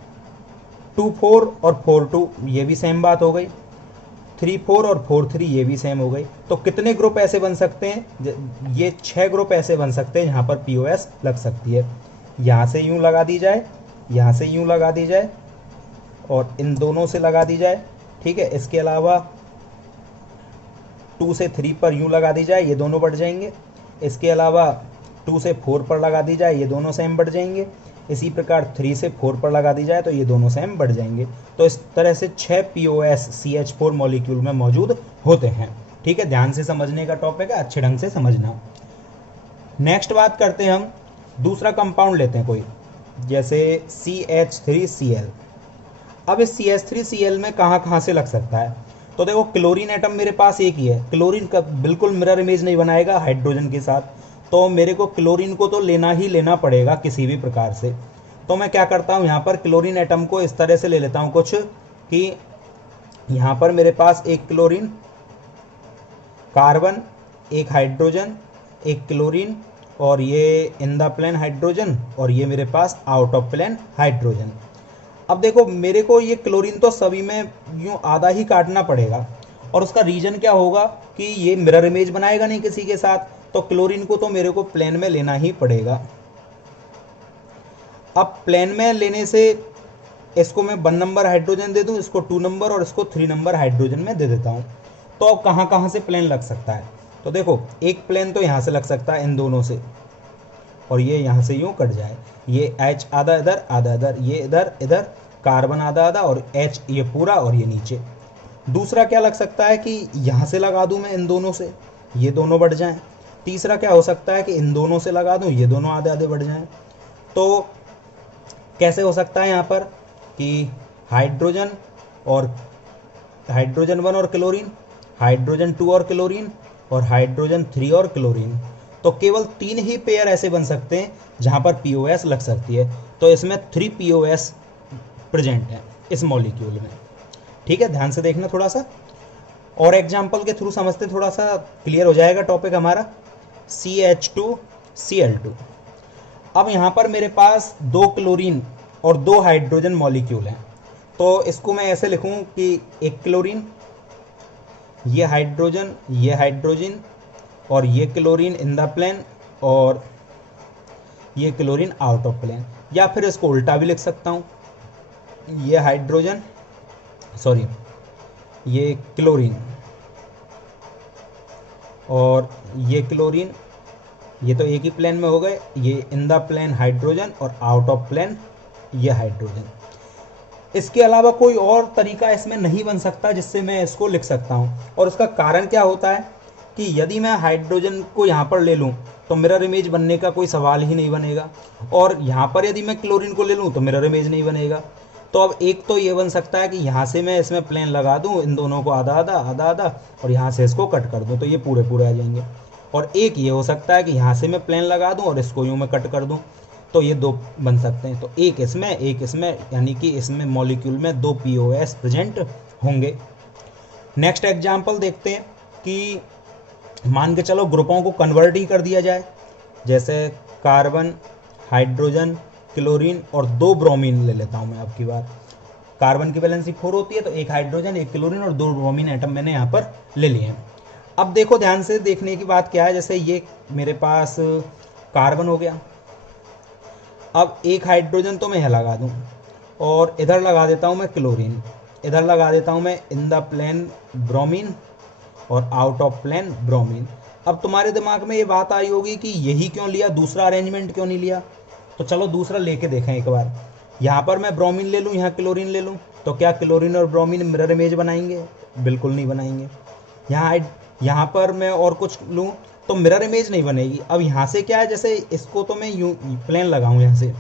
2 4 और 4 2 ये भी सेम बात हो गई। 3 4 और 4 3 ये भी सेम हो गई। तो कितने ग्रुप ऐसे बन सकते हैं? ये 6 ग्रुप ऐसे बन सकते हैं जहाँ पर POS लग सकती है। यहाँ से यूँ लगा दी जाए, यहाँ से यूँ लगा दी जाए और इन दोनों से लगा दी जाए। ठीक है, इसके अलावा 2 से 3 पर यूँ लगा दी जाए, ये दोनों बढ़ जाएंगे। इसके अलावा 2 से 4 पर लगा दी जाए, ये दोनों सेम बढ़ जाएंगे। इसी प्रकार 3 से 4 पर लगा दी जाए तो ये दोनों सेम बढ़ जाएंगे। तो इस तरह से 6 POS CH4 मॉलिक्यूल में मौजूद होते हैं। ठीक है, ध्यान से समझने का टॉपिक है, अच्छे ढंग से समझना। नेक्स्ट बात करते हैं हम, दूसरा कंपाउंड लेते हैं कोई, जैसे CH3Cl। अब इस CH3Cl में कहाँ कहाँ से लग सकता है? तो देखो, क्लोरीन एटम मेरे पास एक ही है। क्लोरीन का बिल्कुल मिरर इमेज नहीं बनाएगा हाइड्रोजन के साथ, तो मेरे को क्लोरीन को तो लेना ही लेना पड़ेगा किसी भी प्रकार से। तो मैं क्या करता हूँ, यहाँ पर क्लोरीन एटम को इस तरह से ले लेता हूँ कुछ कि यहाँ पर मेरे पास एक क्लोरीन, कार्बन, एक हाइड्रोजन, एक क्लोरीन, और ये इन द प्लेन हाइड्रोजन, और ये मेरे पास आउट ऑफ प्लेन हाइड्रोजन। अब देखो, मेरे को ये क्लोरीन तो सभी में यूँ आधा ही काटना पड़ेगा, और उसका रीजन क्या होगा कि ये मिरर इमेज बनाएगा नहीं किसी के साथ, तो क्लोरीन को तो मेरे को प्लेन में लेना ही पड़ेगा। अब प्लेन में लेने से इसको मैं 1 नंबर हाइड्रोजन दे दूं, इसको 2 नंबर और इसको 3 नंबर हाइड्रोजन में दे देता हूँ। तो अब कहाँ कहाँ से प्लेन लग सकता है? तो देखो, एक प्लेन तो यहाँ से लग सकता है इन दोनों से, और ये यहाँ से यूँ कट जाए, ये H आधा इधर आधा इधर, ये इधर इधर, कार्बन आधा आधा और H ये पूरा और ये नीचे। दूसरा क्या लग सकता है कि यहाँ से लगा दूँ मैं इन दोनों से, ये दोनों बढ़ जाएं। तीसरा क्या हो सकता है कि इन दोनों से लगा दूँ, ये दोनों आधे आधे बढ़ जाएं। तो कैसे हो सकता है यहाँ पर कि हाइड्रोजन 1 और क्लोरीन, हाइड्रोजन 2 और क्लोरीन, और हाइड्रोजन 3 और क्लोरीन। तो केवल 3 ही पेयर ऐसे बन सकते हैं जहाँ पर POS लग सकती है। तो इसमें 3 POS प्रेजेंट है इस मॉलिक्यूल में। ठीक है, ध्यान से देखना थोड़ा सा, और एग्जाम्पल के थ्रू समझते थोड़ा सा क्लियर हो जाएगा टॉपिक हमारा। CH2Cl2। अब यहाँ पर मेरे पास 2 क्लोरीन और 2 हाइड्रोजन मॉलिक्यूल हैं, तो इसको मैं ऐसे लिखूँ कि एक क्लोरीन, ये हाइड्रोजन और ये क्लोरीन इन द प्लेन और ये क्लोरीन आउट ऑफ प्लेन। या फिर इसको उल्टा भी लिख सकता हूँ, ये हाइड्रोजन, सॉरी ये क्लोरीन और ये क्लोरीन, ये तो एक ही प्लेन में हो गए, ये इन द प्लेन हाइड्रोजन और आउट ऑफ प्लेन ये हाइड्रोजन। इसके अलावा कोई और तरीका इसमें नहीं बन सकता जिससे मैं इसको लिख सकता हूँ। और उसका कारण क्या होता है कि यदि मैं हाइड्रोजन को यहाँ पर ले लूँ तो मिरर इमेज बनने का कोई सवाल ही नहीं बनेगा, और यहाँ पर यदि मैं क्लोरीन को ले लूँ तो मिरर इमेज नहीं बनेगा। तो अब एक तो ये बन सकता है कि यहाँ से मैं इसमें प्लेन लगा दूँ, इन दोनों को आधा आधा आधा आधा, और यहाँ से इसको कट कर दूँ तो ये पूरे पूरे आ जाएंगे। और एक ये हो सकता है कि यहाँ से मैं प्लेन लगा दूँ और इसको यूँ मैं कट कर दूँ, तो ये 2 बन सकते हैं। तो एक इसमें, यानी कि इसमें मॉलिक्यूल में 2 POS प्रेजेंट होंगे। नेक्स्ट एग्जाम्पल देखते हैं कि मान के चलो ग्रुपों को कन्वर्ट ही कर दिया जाए, जैसे कार्बन, हाइड्रोजन, क्लोरीन और 2 ब्रोमीन ले लेता हूँ मैं आपकी बात। कार्बन की वैलेंसी 4 होती है, तो एक हाइड्रोजन, एक क्लोरीन और 2 ब्रोमीन एटम मैंने यहाँ पर ले लिए हैं। अब देखो, ध्यान से देखने की बात क्या है, जैसे ये मेरे पास कार्बन हो गया। अब एक हाइड्रोजन तो मैं यहाँ लगा दूँ, और इधर लगा देता हूँ मैं क्लोरीन, इधर लगा देता हूँ मैं इन द प्लेन ब्रोमीन और आउट ऑफ प्लेन ब्रोमीन। अब तुम्हारे दिमाग में ये बात आई होगी कि यही क्यों लिया, दूसरा अरेंजमेंट क्यों नहीं लिया? तो चलो दूसरा लेके देखें एक बार। यहाँ पर मैं ब्रोमीन ले लूँ, यहाँ क्लोरीन ले लूँ, तो क्या क्लोरीन और ब्रोमीन मिरर इमेज बनाएंगे? बिल्कुल नहीं बनाएंगे। यहाँ पर मैं और कुछ लूँ तो मिरर इमेज नहीं बनेगी। अब यहाँ से क्या है, जैसे इसको तो मैं यूँ प्लेन लगाऊँ यहाँ से,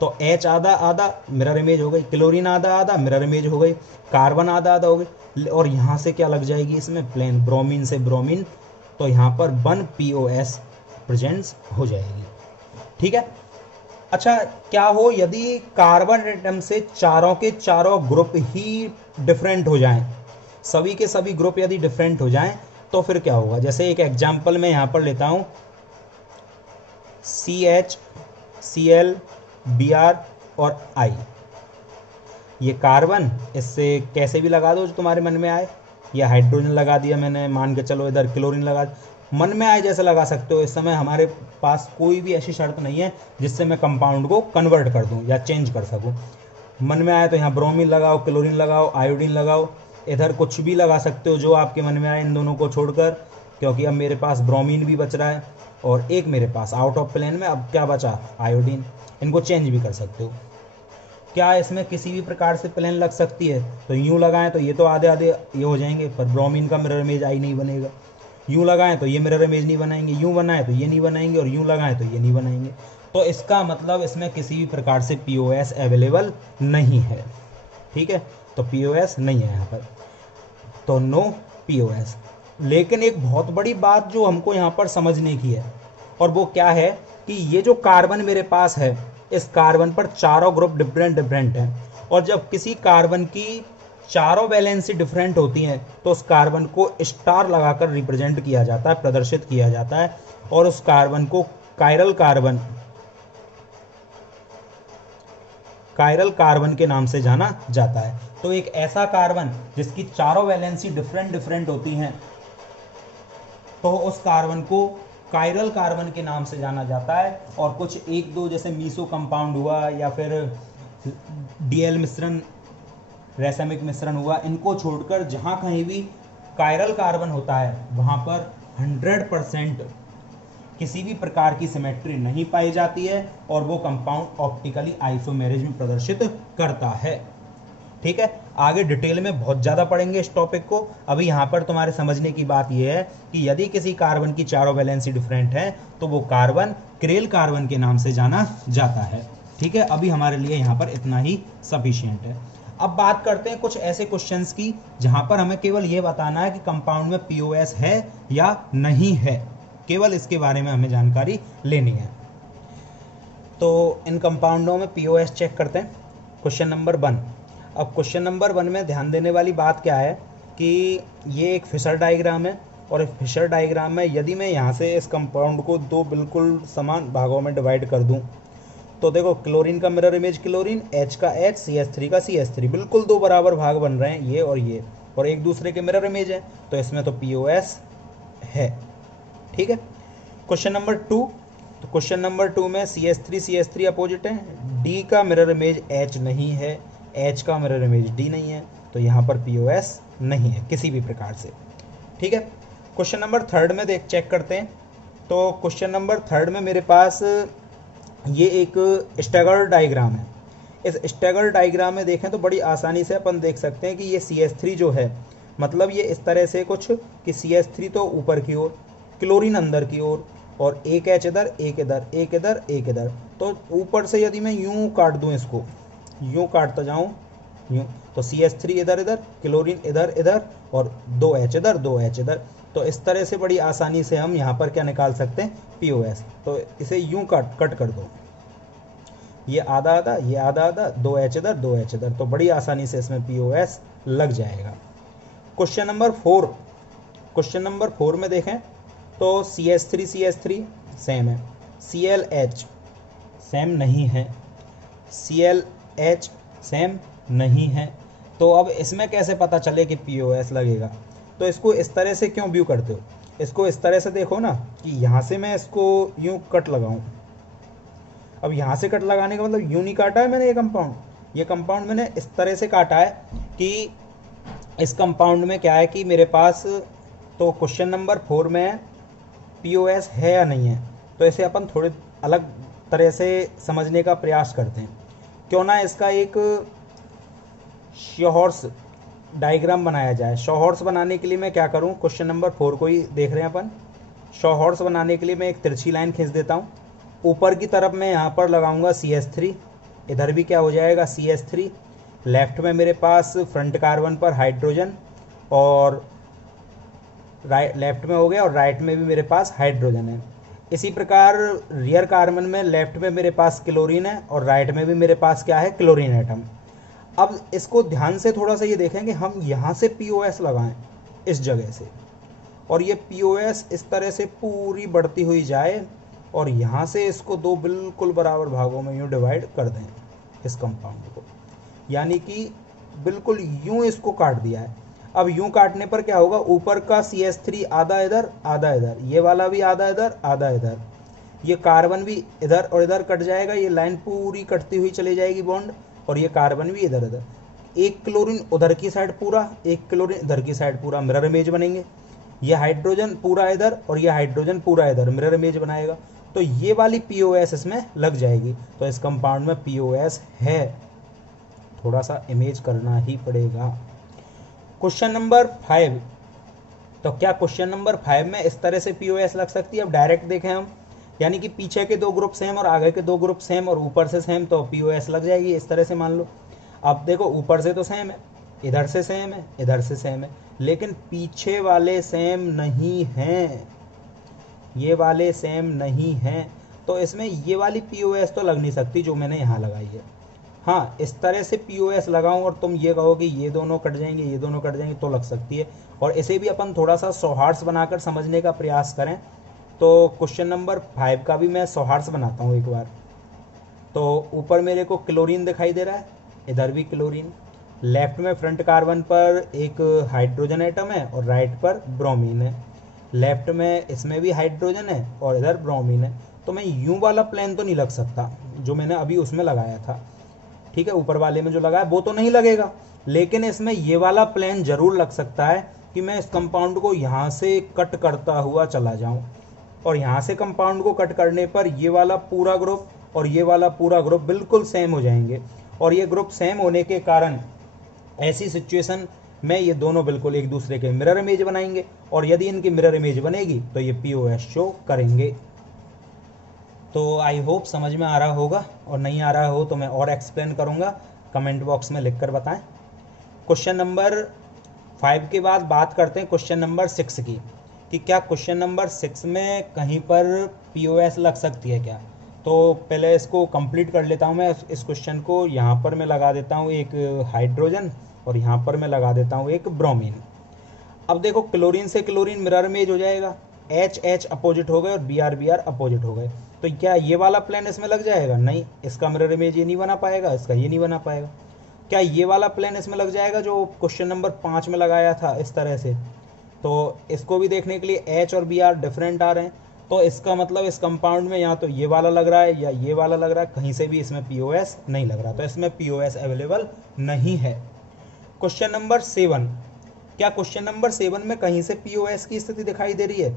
तो H आधा आधा मिरर इमेज हो गई, क्लोरीन आधा आधा मिरर इमेज हो गई, कार्बन आधा आधा हो गई, और यहाँ से क्या लग जाएगी इसमें प्लेन, ब्रोमीन से ब्रोमीन, तो यहाँ पर 1 POS प्रेजेंस हो जाएगी। ठीक है। अच्छा, क्या हो यदि कार्बन एटम से चारों के चारों ग्रुप ही डिफरेंट हो जाएं, सभी के सभी ग्रुप यदि डिफरेंट हो जाएं, तो फिर क्या होगा? जैसे एक एग्जाम्पल मैं यहाँ पर लेता हूँ, CH, Cl, Br और I। ये कार्बन, इससे कैसे भी लगा दो जो तुम्हारे मन में आए, या हाइड्रोजन लगा दिया मैंने, मान के चलो इधर क्लोरीन लगा, मन में आए जैसे लगा सकते हो। इस समय हमारे पास कोई भी ऐसी शर्त नहीं है जिससे मैं कंपाउंड को कन्वर्ट कर दूं या चेंज कर सकूं। मन में आए तो यहाँ ब्रोमीन लगाओ, क्लोरीन लगाओ, आयोडीन लगाओ, इधर कुछ भी लगा सकते हो जो आपके मन में आए इन दोनों को छोड़कर, क्योंकि अब मेरे पास ब्रोमीन भी बच रहा है और एक मेरे पास आउट ऑफ प्लेन में अब क्या बचा, आयोडीन। इनको चेंज भी कर सकते हो। क्या इसमें किसी भी प्रकार से प्लेन लग सकती है? तो यूँ लगाएं तो ये तो आधे आधे ये हो जाएंगे, पर ब्रोमीन का मिरर इमेज आई नहीं बनेगा। यूँ लगाएं तो ये मिरर इमेज नहीं बनाएंगे, यूँ बनाएं तो ये नहीं बनाएंगे, और यूँ लगाएं तो ये नहीं बनाएंगे। तो इसका मतलब इसमें किसी भी प्रकार से पीओएस अवेलेबल नहीं है। ठीक है, तो पीओएस नहीं है यहाँ पर, तो नो पीओएस। लेकिन एक बहुत बड़ी बात जो हमको यहाँ पर समझने की है, और वो क्या है कि ये जो कार्बन मेरे पास है, इस कार्बन पर चारों ग्रुप डिफरेंट डिफरेंट हैं, और जब किसी कार्बन की चारों वैलेंसी डिफरेंट होती हैं तो उस कार्बन को स्टार लगाकर रिप्रेजेंट किया जाता है, प्रदर्शित किया जाता है, और उस कार्बन को कायरल कार्बन के नाम से जाना जाता है। तो एक ऐसा कार्बन जिसकी चारों वैलेंसी डिफरेंट डिफरेंट होती हैं, तो उस कार्बन को कायरल कार्बन के नाम से जाना जाता है। और कुछ एक दो जैसे मीसो कंपाउंड हुआ या फिर डीएल मिश्रण, रैसमिक मिश्रण हुआ, इनको छोड़कर जहाँ कहीं भी कायरल कार्बन होता है वहाँ पर 100% किसी भी प्रकार की सिमेट्री नहीं पाई जाती है, और वो कंपाउंड ऑप्टिकली आइसोमेरिज्म में प्रदर्शित करता है। ठीक है, आगे डिटेल में बहुत ज़्यादा पढ़ेंगे इस टॉपिक को। अभी यहाँ पर तुम्हारे समझने की बात यह है कि यदि किसी कार्बन की चारों वैलेंसी डिफरेंट है तो वो कार्बन क्रेल कार्बन के नाम से जाना जाता है। ठीक है, अभी हमारे लिए यहाँ पर इतना ही सफिशिएंट है। अब बात करते हैं कुछ ऐसे क्वेश्चंस की जहाँ पर हमें केवल ये बताना है कि कंपाउंड में पीओएस है या नहीं है, केवल इसके बारे में हमें जानकारी लेनी है। तो इन कंपाउंडों में पीओएस चेक करते हैं। Question number 1। अब क्वेश्चन नंबर 1 में ध्यान देने वाली बात क्या है कि ये एक फिशर डायग्राम है, और इस फिशर डायग्राम में यदि मैं यहाँ से इस कंपाउंड को दो बिल्कुल समान भागों में डिवाइड कर दूँ, तो देखो क्लोरीन का मिरर इमेज क्लोरीन, H का H, CH3 का CH3, बिल्कुल दो बराबर भाग बन रहे हैं, ये, और एक दूसरे के मिरर इमेज है, तो इसमें तो पीओएस है। ठीक है, क्वेश्चन नंबर 2। तो क्वेश्चन नंबर 2 में CH3 अपोजिट है, D का मिरर इमेज H नहीं है, H का मिरर इमेज D नहीं है, तो यहाँ पर POS नहीं है किसी भी प्रकार से। ठीक है, क्वेश्चन नंबर 3 में चेक करते हैं। तो क्वेश्चन नंबर 3 में मेरे पास ये एक स्टैगर डायग्राम है। इस स्टैगर डायग्राम में देखें तो बड़ी आसानी से अपन देख सकते हैं कि ये CH3 जो है, मतलब ये इस तरह से कुछ कि CH3 तो ऊपर की ओर, क्लोरीन अंदर की ओर, और एक H इधर, एक इधर, एक इधर, एक इधर। तो ऊपर से यदि मैं यूं काट दूं, इसको यूं काटता जाऊं यूं, तो CH3 इधर इधर, क्लोरीन इधर इधर, और 2H इधर, 2H इधर। तो इस तरह से बड़ी आसानी से हम यहाँ पर क्या निकाल सकते हैं, POS। तो इसे यूं कट कर दो, ये आधा आधा, ये आधा आधा, 2H इधर, 2H इधर, तो बड़ी आसानी से इसमें POS लग जाएगा। Question number 4। क्वेश्चन नंबर 4 में देखें तो CH3 सेम है, ClH सेम नहीं है, ClH सेम नहीं है। तो अब इसमें कैसे पता चले कि POS लगेगा? तो इसको इस तरह से क्यों व्यू करते हो, इसको इस तरह से देखो ना कि यहाँ से मैं इसको यूं कट लगाऊं। अब यहाँ से कट लगाने का मतलब यूं नहीं काटा है मैंने ये कंपाउंड मैंने इस तरह से काटा है कि इस कंपाउंड में क्या है कि मेरे पास, तो क्वेश्चन नंबर 4 में POS है या नहीं है, तो इसे अपन थोड़े अलग तरह से समझने का प्रयास करते हैं। क्यों ना इसका एक शॉहॉर्स डायग्राम बनाया जाए। शॉहॉर्स बनाने के लिए मैं क्या करूं, क्वेश्चन नंबर 4 को ही देख रहे हैं अपन। शॉहॉर्स बनाने के लिए मैं एक तिरछी लाइन खींच देता हूं। ऊपर की तरफ मैं यहाँ पर लगाऊंगा CH3, इधर भी क्या हो जाएगा CH3। लेफ्ट में मेरे पास फ्रंट कार्बन पर हाइड्रोजन, और राइट लेफ्ट में हो गया, और राइट में भी मेरे पास हाइड्रोजन है। इसी प्रकार रियर कार्बन में लेफ्ट में मेरे पास क्लोरीन है, और राइट में भी मेरे पास क्या है, क्लोरीन एटम। अब इसको ध्यान से थोड़ा सा ये देखें कि हम यहाँ से POS लगाएं इस जगह से, और ये POS इस तरह से पूरी बढ़ती हुई जाए, और यहाँ से इसको दो बिल्कुल बराबर भागों में यूँ डिवाइड कर दें इस कंपाउंड को, यानी कि बिल्कुल यूँ इसको काट दिया है। अब यूं काटने पर क्या होगा, ऊपर का CH3 आधा इधर आधा इधर, ये वाला भी आधा इधर आधा इधर, ये कार्बन भी इधर और इधर कट जाएगा, ये लाइन पूरी कटती हुई चली जाएगी बॉन्ड, और ये कार्बन भी इधर इधर, एक क्लोरीन उधर की साइड पूरा, एक क्लोरीन इधर की साइड पूरा, मिरर इमेज बनेंगे। ये हाइड्रोजन पूरा इधर और ये हाइड्रोजन पूरा इधर, मिरर इमेज बनाएगा। तो ये वाली POS इसमें लग जाएगी। तो इस कंपाउंड में POS है, थोड़ा सा इमेज करना ही पड़ेगा। क्वेश्चन नंबर 5, तो क्या क्वेश्चन नंबर 5 में इस तरह से POS लग सकती है? अब डायरेक्ट देखें हम, यानी कि पीछे के 2 ग्रुप सेम और आगे के 2 ग्रुप सेम और ऊपर से सेम, तो POS लग जाएगी इस तरह से, मान लो। अब देखो ऊपर से तो सेम है, इधर से सेम है, इधर से सेम है, लेकिन पीछे वाले सेम नहीं हैं, ये वाले सेम नहीं हैं, तो इसमें ये वाली POS तो लग नहीं सकती जो मैंने यहाँ लगाई है। हाँ, इस तरह से POS लगाऊं और तुम ये कहो कि ये दोनों कट जाएंगे, ये दोनों कट जाएंगे, तो लग सकती है। और इसे भी अपन थोड़ा सा सौहार्स बनाकर समझने का प्रयास करें, तो क्वेश्चन नंबर 5 का भी मैं सौहार्स बनाता हूँ एक बार। तो ऊपर मेरे को क्लोरीन दिखाई दे रहा है, इधर भी क्लोरीन, लेफ्ट में फ्रंट कार्बन पर एक हाइड्रोजन एटम है और राइट पर ब्रोमीन है, लेफ्ट में इसमें भी हाइड्रोजन है और इधर ब्रोमीन है। तो मैं यूं वाला प्लेन तो नहीं लग सकता जो मैंने अभी उसमें लगाया था, ठीक है, ऊपर वाले में जो लगाया वो तो नहीं लगेगा, लेकिन इसमें ये वाला प्लेन जरूर लग सकता है कि मैं इस कंपाउंड को यहाँ से कट करता हुआ चला जाऊँ, और यहाँ से कंपाउंड को कट करने पर ये वाला पूरा ग्रुप और ये वाला पूरा ग्रुप बिल्कुल सेम हो जाएंगे, और ये ग्रुप सेम होने के कारण ऐसी सिचुएशन में ये दोनों बिल्कुल एक दूसरे के मिरर इमेज बनाएंगे, और यदि इनकी मिरर इमेज बनेगी तो ये POS शो करेंगे। तो आई होप समझ में आ रहा होगा, और नहीं आ रहा हो तो मैं और एक्सप्लेन करूँगा, कमेंट बॉक्स में लिख कर बताएं। क्वेश्चन नंबर 5 के बाद बात करते हैं क्वेश्चन नंबर 6 की, कि क्या क्वेश्चन नंबर 6 में कहीं पर POS लग सकती है क्या। तो पहले इसको कंप्लीट कर लेता हूँ मैं, इस क्वेश्चन को यहाँ पर मैं लगा देता हूँ एक हाइड्रोजन, और यहाँ पर मैं लगा देता हूँ एक ब्रोमीन। अब देखो क्लोरीन से क्लोरीन मिरर इमेज हो जाएगा, H अपोजिट हो गए और Br अपोजिट हो गए, तो क्या ये वाला प्लेन इसमें लग जाएगा? नहीं, इसका मिरर इमेज ये नहीं बना पाएगा, इसका ये नहीं बना पाएगा। क्या ये वाला प्लेन इसमें लग जाएगा जो क्वेश्चन नंबर 5 में लगाया था इस तरह से? तो इसको भी देखने के लिए H और Br डिफरेंट आ रहे हैं, तो इसका मतलब इस कंपाउंड में या तो ये वाला लग रहा है या ये वाला लग रहा है, कहीं से भी इसमें POS नहीं लग रहा, तो इसमें POS अवेलेबल नहीं है। क्वेश्चन नंबर 7, क्या क्वेश्चन नंबर 7 में कहीं से POS की स्थिति दिखाई दे रही है?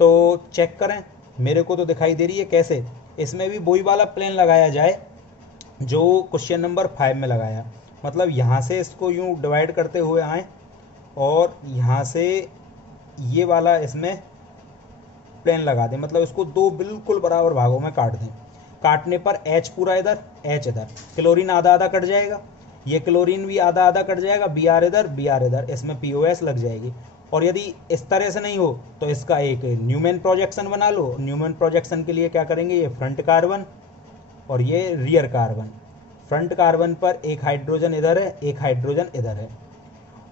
तो चेक करें, मेरे को तो दिखाई दे रही है। कैसे? इसमें भी वही वाला प्लेन लगाया जाए जो क्वेश्चन नंबर 5 में लगाया, मतलब यहाँ से इसको यूँ डिवाइड करते हुए आए और यहाँ से ये वाला इसमें प्लेन लगा दें, मतलब इसको 2 बिल्कुल बराबर भागों में काट दें। काटने पर H पूरा इधर, H इधर, क्लोरीन आधा आधा कट जाएगा, ये क्लोरीन भी आधा आधा कट जाएगा, Br इधर Br इधर, इसमें POS लग जाएगी। और यदि इस तरह से नहीं हो तो इसका एक न्यूमैन प्रोजेक्शन बना लो। न्यूमैन प्रोजेक्शन के लिए क्या करेंगे, ये फ्रंट कार्बन और ये रियर कार्बन, फ्रंट कार्बन पर एक हाइड्रोजन इधर है, एक हाइड्रोजन इधर है,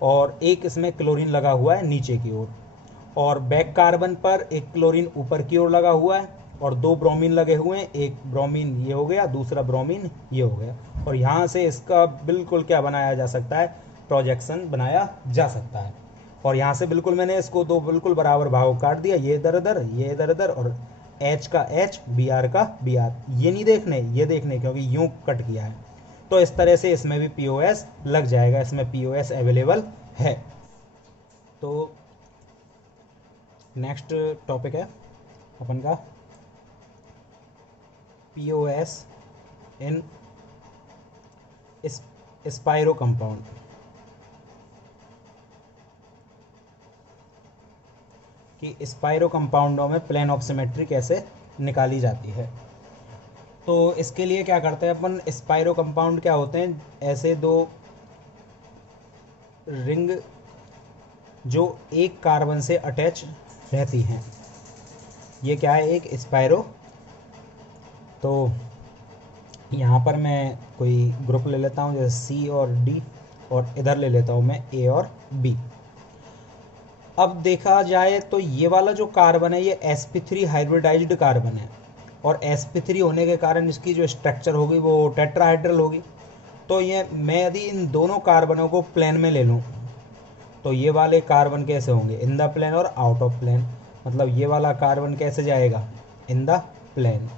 और एक इसमें क्लोरीन लगा हुआ है नीचे की ओर, और बैक कार्बन पर एक क्लोरीन ऊपर की ओर लगा हुआ है, और 2 ब्रोमीन लगे हुए हैं, एक ब्रोमीन ये हो गया, दूसरा ब्रोमीन ये हो गया, और यहाँ से इसका बिल्कुल क्या बनाया जा सकता है, प्रोजेक्शन बनाया जा सकता है। और यहाँ से बिल्कुल मैंने इसको 2 बिल्कुल बराबर भागों काट दिया, ये इधर इधर, ये इधर इधर, और H का H, Br का Br, ये नहीं देखने, ये देखने, क्योंकि यूं कट किया है। तो इस तरह से इसमें भी POS लग जाएगा, इसमें POS अवेलेबल है। तो नेक्स्ट टॉपिक है अपन का POS इन स्पाइरो कंपाउंड, कि स्पाइरो कंपाउंडों में प्लेन ऑफ सिमेट्री कैसे निकाली जाती है। तो इसके लिए क्या करते हैं अपन, स्पाइरो कंपाउंड क्या होते हैं, ऐसे 2 रिंग जो एक कार्बन से अटैच रहती हैं, ये क्या है, एक स्पाइरो। तो यहाँ पर मैं कोई ग्रुप ले लेता हूँ जैसे C और D, और इधर ले लेता हूँ मैं A और B। अब देखा जाए तो ये वाला जो कार्बन है ये sp3 हाइब्रिडाइज्ड कार्बन है, और sp3 होने के कारण इसकी जो स्ट्रक्चर होगी वो टेट्राहाइड्रल होगी। तो ये मैं यदि इन दोनों कार्बनों को प्लेन में ले लूँ तो ये वाले कार्बन कैसे होंगे, इन द प्लेन और आउट ऑफ प्लेन। मतलब ये वाला कार्बन कैसे जाएगा, इन द प्लेन,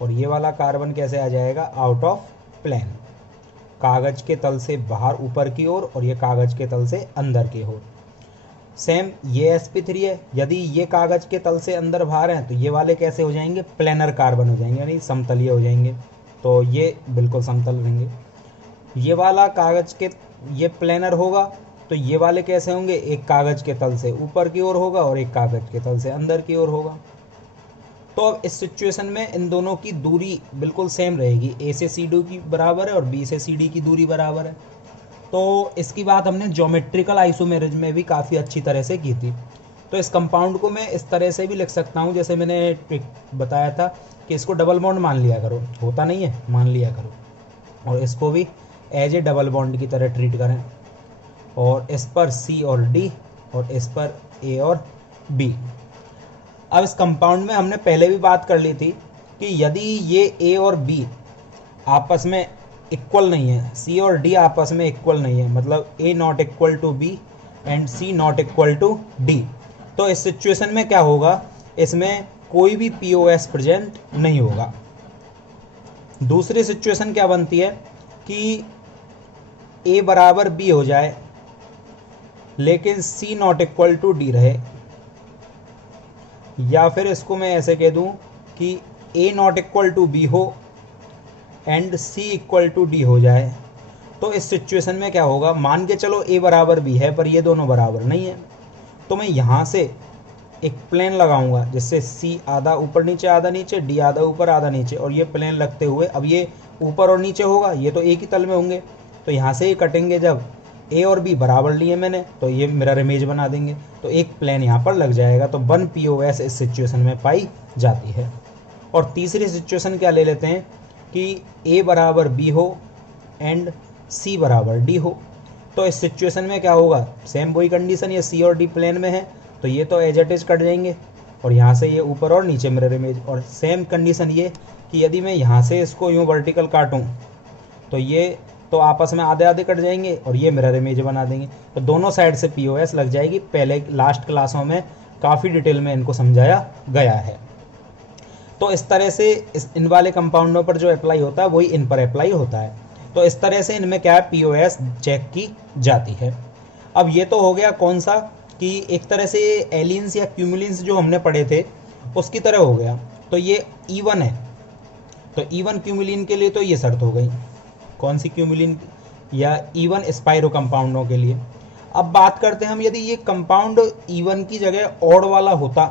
और ये वाला कार्बन कैसे आ जाएगा, आउट ऑफ प्लेन। कागज के तल से बाहर ऊपर की ओर और ये कागज के तल से अंदर की ओर। सेम ये sp3 है, यदि ये कागज के तल से अंदर बाहर हैं तो ये वाले कैसे हो जाएंगे, प्लेनर कार्बन हो जाएंगे, यानी समतलीय हो जाएंगे। तो ये बिल्कुल समतल रहेंगे। ये वाला कागज के, ये प्लेनर होगा तो ये वाले कैसे होंगे, एक कागज के तल से ऊपर की ओर होगा और एक कागज के तल से अंदर की ओर होगा। तो अब इस सिचुएशन में इन दोनों की दूरी बिल्कुल सेम रहेगी, ए से सी डी की बराबर है और बी से सी डी की दूरी बराबर है। तो इसकी बात हमने ज्योमेट्रिकल आइसोमेरिज्म में भी काफ़ी अच्छी तरह से की थी। तो इस कंपाउंड को मैं इस तरह से भी लिख सकता हूँ, जैसे मैंने बताया था कि इसको डबल बॉन्ड मान लिया करो, होता नहीं है, मान लिया करो, और इसको भी एज ए डबल बॉन्ड की तरह ट्रीट करें, और इस पर सी और डी और इस पर ए और बी। अब इस कंपाउंड में हमने पहले भी बात कर ली थी कि यदि ये ए और बी आपस में इक्वल नहीं है, सी और डी आपस में इक्वल नहीं है, मतलब A not equal to B and C not equal to D, तो इस सिचुएशन में क्या होगा, इसमें कोई भी पीओएस प्रेजेंट नहीं होगा। दूसरी सिचुएशन क्या बनती है कि ए बराबर बी हो जाए लेकिन C not equal to D रहे, या फिर इसको मैं ऐसे कह दूं कि A not equal to B हो and C equal to D हो जाए। तो इस सिचुएशन में क्या होगा, मान के चलो ए बराबर बी है पर ये दोनों बराबर नहीं है, तो मैं यहाँ से एक प्लेन लगाऊंगा जिससे सी आधा ऊपर नीचे आधा नीचे, डी आधा ऊपर आधा नीचे, और ये प्लेन लगते हुए अब ये ऊपर और नीचे होगा, ये तो एक ही तल में होंगे, तो यहाँ से ये कटेंगे। जब ए और बी बराबर लिए मैंने तो ये मिरर इमेज बना देंगे, तो एक प्लेन यहाँ पर लग जाएगा। तो 1 पीओएस इस सिचुएशन में पाई जाती है। और तीसरी सिचुएशन क्या ले लेते हैं कि ए बराबर बी हो एंड सी बराबर डी हो। तो इस सिचुएशन में क्या होगा, सेम वही कंडीशन, ये सी और डी प्लेन में है तो ये तो एज इट इज कट जाएंगे, और यहाँ से ये ऊपर और नीचे मिरर इमेज। और सेम कंडीशन ये कि यदि मैं यहाँ से इसको यूँ वर्टिकल काटूँ तो ये तो आपस में आधे आधे कट जाएंगे और ये मिरर इमेज बना देंगे। तो दोनों साइड से पीओएस लग जाएगी। पहले लास्ट क्लासों में काफ़ी डिटेल में इनको समझाया गया है। तो इस तरह से इन वाले कंपाउंडों पर जो अप्लाई होता है वही इन पर अप्लाई होता है। तो इस तरह से इनमें क्या है, पीओएस चेक की जाती है। अब ये तो हो गया कौन सा कि एक तरह से एलियंस या क्यूमुलिन्स जो हमने पढ़े थे उसकी तरह हो गया। तो ये E1 है, तो E1 क्यूमुलिन के लिए तो ये शर्त हो गई, कौन सी क्यूमुलिन या E1 स्पाइरो कंपाउंडों के लिए। अब बात करते हैं हम, यदि ये कंपाउंड E1 की जगह ऑड वाला होता,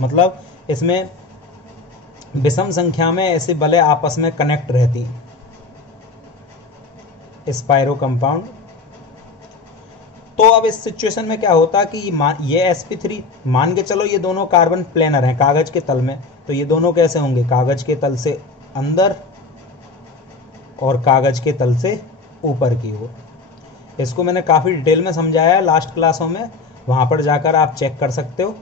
मतलब इसमें विषम संख्या में ऐसे बले आपस में कनेक्ट रहती स्पाइरो कंपाउंड, तो अब इस सिचुएशन में क्या होता कि ये sp3 मान के चलो ये दोनों कार्बन प्लेनर हैं कागज के तल में, तो ये दोनों कैसे होंगे, कागज के तल से अंदर और कागज के तल से ऊपर की ओर। इसको मैंने काफ़ी डिटेल में समझाया है लास्ट क्लासों में, वहाँ पर जाकर आप चेक कर सकते हो।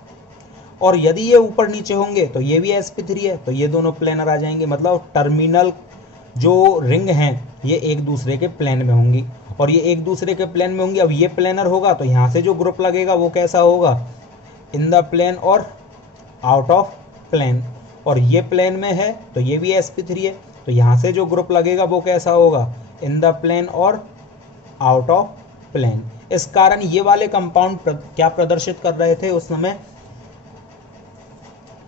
और यदि ये ऊपर नीचे होंगे तो ये भी sp3 है, तो ये दोनों प्लेनर आ जाएंगे, मतलब टर्मिनल जो रिंग हैं ये एक दूसरे के प्लेन में होंगी और ये एक दूसरे के प्लेन में होंगी। अब ये प्लेनर होगा तो यहाँ से जो ग्रुप लगेगा वो कैसा होगा, इन द प्लेन और आउट ऑफ प्लेन, और ये प्लेन में है तो ये भी sp3 है, तो यहाँ से जो ग्रुप लगेगा वो कैसा होगा, इन द प्लेन और आउट ऑफ प्लेन। इस कारण ये वाले कंपाउंड क्या प्रदर्शित कर रहे थे उस समय,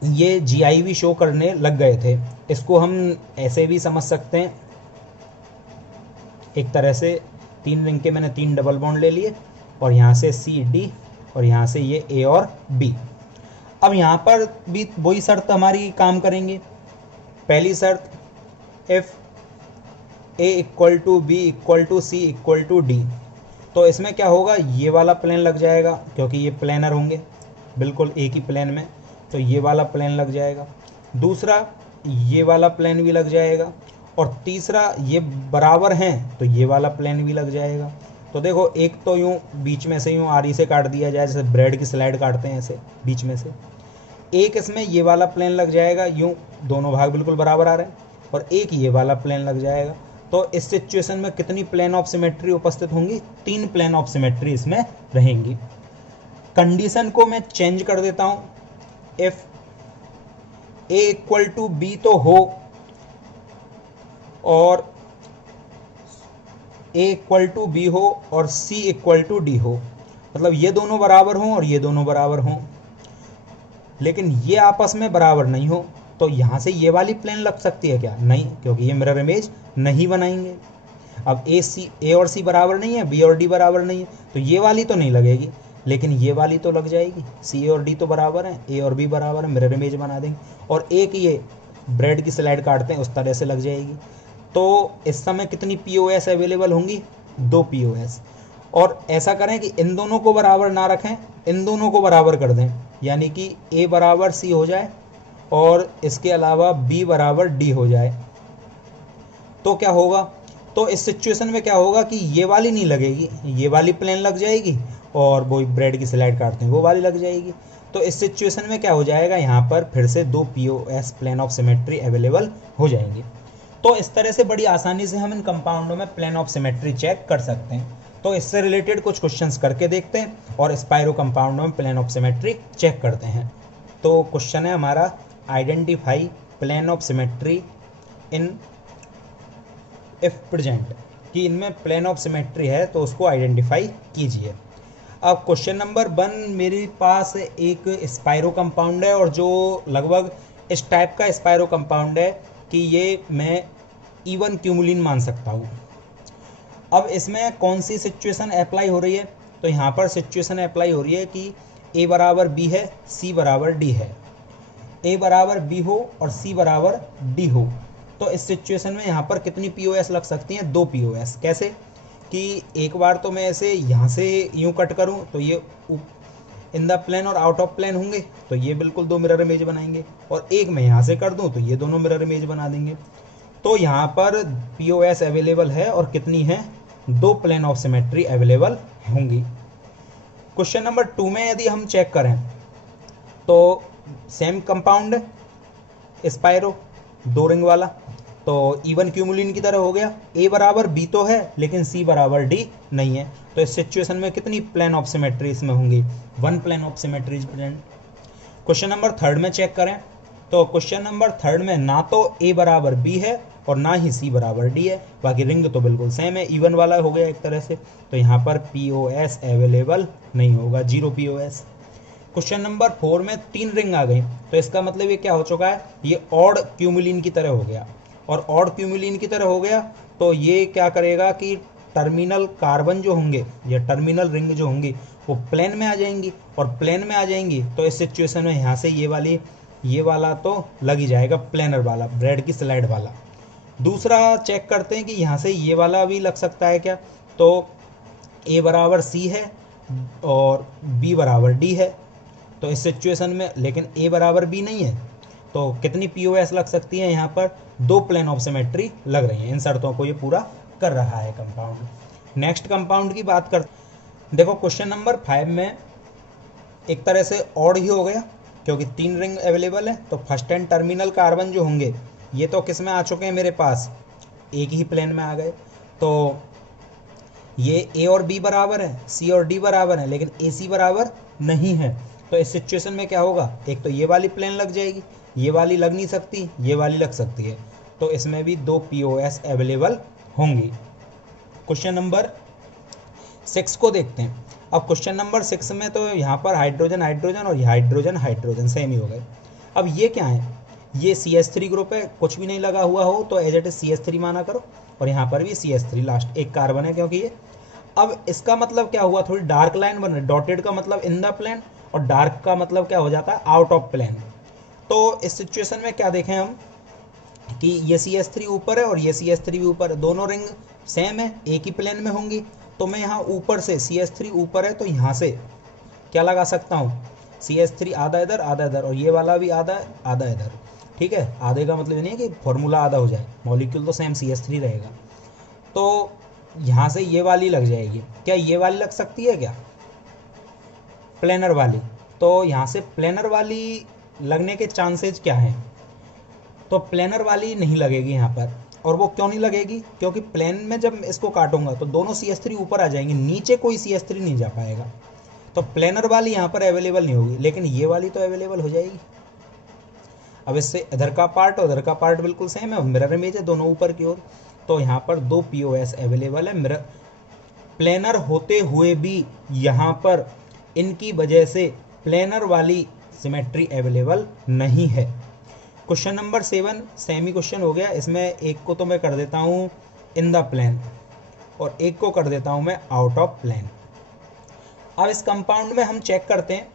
ये GIV शो करने लग गए थे। इसको हम ऐसे भी समझ सकते हैं, एक तरह से 3 रिंग के मैंने 3 डबल बॉन्ड ले लिए और यहाँ से C D और यहाँ से ये A और B। अब यहाँ पर भी वही शर्त हमारी काम करेंगे। पहली शर्त, if A equal to B equal to C equal to D, तो इसमें क्या होगा, ये वाला प्लेन लग जाएगा क्योंकि ये प्लेनर होंगे बिल्कुल एक ही प्लेन में, तो ये वाला प्लेन लग जाएगा। दूसरा, ये वाला प्लेन भी लग जाएगा, और तीसरा, ये बराबर हैं तो ये वाला प्लेन भी लग जाएगा। तो देखो, एक तो यूँ बीच में से यूँ आरी से काट दिया जाए, जैसे ब्रेड की स्लाइड काटते हैं ऐसे बीच में से। एक इसमें ये वाला प्लेन लग जाएगा, यूँ दोनों भाग बिल्कुल बराबर आ रहे हैं, और एक ये वाला प्लेन लग जाएगा। तो इस सिचुएशन में कितनी प्लेन ऑफ सिमेट्री उपस्थित होंगी? 3 प्लेन ऑफ सिमेट्री इसमें रहेंगी। कंडीशन को मैं चेंज कर देता हूं, if A equal to B तो हो और ए इक्वल टू बी हो और सी इक्वल टू डी हो, मतलब ये दोनों बराबर हों और ये दोनों बराबर हों, लेकिन ये आपस में बराबर नहीं हो, तो यहाँ से ये वाली प्लेन लग सकती है क्या? नहीं, क्योंकि ये मिरर इमेज नहीं बनाएंगे। अब ए और सी बराबर नहीं है, बी और डी बराबर नहीं है, तो ये वाली तो नहीं लगेगी, लेकिन ये वाली तो लग जाएगी। सी और डी तो बराबर हैं, ए और बी बराबर है, मिरर इमेज बना देंगे। और एक ये ब्रेड की स्लाइड काटते हैं उस तरह से लग जाएगी। तो इस समय कितनी पीओएस अवेलेबल होंगी? 2 पीओएस। और ऐसा करें कि इन दोनों को बराबर ना रखें, इन दोनों को बराबर कर दें, यानी कि ए बराबर सी हो जाए और इसके अलावा बी बराबर डी हो जाए। तो क्या होगा? तो इस सिचुएशन में क्या होगा कि ये वाली नहीं लगेगी, ये वाली प्लेन लग जाएगी, और वो ब्रेड की स्लाइड काटते हैं वो वाली लग जाएगी। तो इस सिचुएशन में क्या हो जाएगा? यहाँ पर फिर से 2 POS plane of symmetry available हो जाएंगे। तो इस तरह से बड़ी आसानी से हम इन कंपाउंडों में प्लेन ऑफ सिमेट्री चेक कर सकते हैं। तो इससे रिलेटेड कुछ क्वेश्चंस करके देखते हैं और स्पाइरो कंपाउंडों में प्लेन ऑफ सिमेट्री चेक करते हैं। तो क्वेश्चन है हमारा, identify plane of symmetry in if present, कि इनमें प्लेन ऑफ सिमेट्री है तो उसको आइडेंटिफाई कीजिए। अब क्वेश्चन नंबर 1 मेरे पास एक स्पाइरो कंपाउंड है, और जो लगभग इस टाइप का स्पाइरो कंपाउंड है कि ये मैं E1 क्यूमुलिन मान सकता हूँ। अब इसमें कौन सी सिचुएशन अप्लाई हो रही है? तो यहाँ पर सिचुएशन अप्लाई हो रही है कि A बराबर B है, C बराबर D है, A बराबर B हो और C बराबर D हो। तो इस सिचुएशन में यहाँ पर कितनी पीओएस लग सकती हैं? 2 पीओएस। कैसे? कि एक बार तो मैं ऐसे यहाँ से यूँ कट करूँ तो ये इन द प्लेन और आउट ऑफ प्लेन होंगे, तो ये बिल्कुल 2 मिरर इमेज बनाएंगे, और एक मैं यहाँ से कर दूँ तो ये दोनों मिरर इमेज बना देंगे। तो यहाँ पर पीओएस अवेलेबल है, और कितनी है? 2 प्लेन ऑफ सिमेट्री अवेलेबल होंगी। क्वेश्चन नंबर 2 में यदि हम चेक करें तो सेम कंपाउंड स्पाइरो 2 रिंग वाला, तो E1 क्यूमुलिन की तरह हो गया। A बराबर B तो है, लेकिन C बराबर D नहीं है। तो इस सिचुएशन में कितनी प्लेन ऑफ सिमेट्री इसमें होंगी? 1 plane of symmetry is present. Question number 3 में चेक करें तो क्वेश्चन नंबर 3 में ना तो A बराबर B है और ना ही C बराबर D है, बाकी रिंग तो बिल्कुल सेम है, E1 वाला हो गया एक तरह से। तो यहाँ पर POS अवेलेबल नहीं होगा, 0 POS। क्वेश्चन नंबर 4 में 3 रिंग आ गई, तो इसका मतलब ये क्या हो चुका है? ये ऑड क्यूमुलिन की तरह हो गया, और ऑड क्यूमुलिन की तरह हो गया तो ये क्या करेगा कि टर्मिनल कार्बन जो होंगे या टर्मिनल रिंग जो होंगी वो प्लेन में आ जाएंगी, और प्लेन में आ जाएंगी तो इस सिचुएशन में यहाँ से ये वाला तो लग ही जाएगा, प्लेनर वाला, ब्रेड की स्लाइड वाला। दूसरा चेक करते हैं कि यहाँ से ये वाला भी लग सकता है क्या? तो A बराबर C है और B बराबर D है, तो इस सिचुएशन में लेकिन A बराबर B नहीं है, तो कितनी पीओएस लग सकती है? यहाँ पर 2 प्लेन ऑफ सिमेट्री लग रही हैं। इन शर्तों को ये पूरा कर रहा है कंपाउंड। नेक्स्ट कंपाउंड की बात कर, देखो क्वेश्चन नंबर 5 में एक तरह से ऑड ही हो गया, क्योंकि 3 रिंग अवेलेबल है, तो फर्स्ट एंड टर्मिनल कार्बन जो होंगे ये तो किस में आ चुके हैं? मेरे पास एक ही प्लेन में आ गए। तो ये A और B बराबर है, C और D बराबर है, लेकिन AC बराबर नहीं है। तो इस सिचुएशन में क्या होगा? एक तो ये वाली प्लेन लग जाएगी, ये वाली लग नहीं सकती, ये वाली लग सकती है, तो इसमें भी 2 पीओएस अवेलेबल होंगी। क्वेश्चन नंबर 6 को देखते हैं। अब क्वेश्चन नंबर 6 में तो यहाँ पर हाइड्रोजन हाइड्रोजन और ये हाइड्रोजन हाइड्रोजन सेम ही हो गए। अब ये क्या है? ये CH3 ग्रुप है, कुछ भी नहीं लगा हुआ हो तो एज इट इज CH3 माना करो, और यहाँ पर भी CH3 लास्ट एक कार्बन है क्योंकि ये। अब इसका मतलब क्या हुआ? थोड़ी डार्क लाइन बन रही, डॉटेड का मतलब इन द प्लेन और डार्क का मतलब क्या हो जाता है? Out of plane. तो इस सिचुएशन में क्या देखें हम कि ये CH3 ऊपर है और ये CH3 भी ऊपर है, दोनों रिंग सेम है, एक ही प्लेन में होंगी। तो मैं यहाँ ऊपर से CH3 ऊपर है तो यहाँ से क्या लगा सकता हूँ? CH3 आधा इधर आधा इधर, और ये वाला भी आधा आधा इधर। ठीक है, आधे का मतलब नहीं है कि फॉर्मूला आधा हो जाए, मॉलिक्यूल तो सेम CH3 रहेगा। तो यहाँ से ये वाली लग जाएगी। क्या ये वाली लग सकती है क्या? प्लेनर वाली। तो यहाँ से प्लेनर वाली लगने के चांसेस क्या हैं? तो प्लेनर वाली नहीं लगेगी यहाँ पर, और वो क्यों नहीं लगेगी, क्योंकि प्लेन में जब इसको काटूंगा तो दोनों CH3 ऊपर आ जाएंगे, नीचे कोई CH3 नहीं जा पाएगा, तो प्लेनर वाली यहाँ पर अवेलेबल नहीं होगी, लेकिन ये वाली तो अवेलेबल हो जाएगी। अब इससे इधर का पार्ट और इधर का पार्ट बिल्कुल सेम है, मिरर इमेज है दोनों ऊपर की ओर, तो यहाँ पर दो POS अवेलेबल है मिरर प्लेनर होते हुए भी यहाँ पर इनकी वजह से प्लेनर वाली सिमेट्री अवेलेबल नहीं है। क्वेश्चन नंबर 7 सेमी क्वेश्चन हो गया, इसमें एक को तो मैं कर देता हूँ इन द प्लेन और एक को कर देता हूँ मैं आउट ऑफ प्लेन। अब इस कंपाउंड में हम चेक करते हैं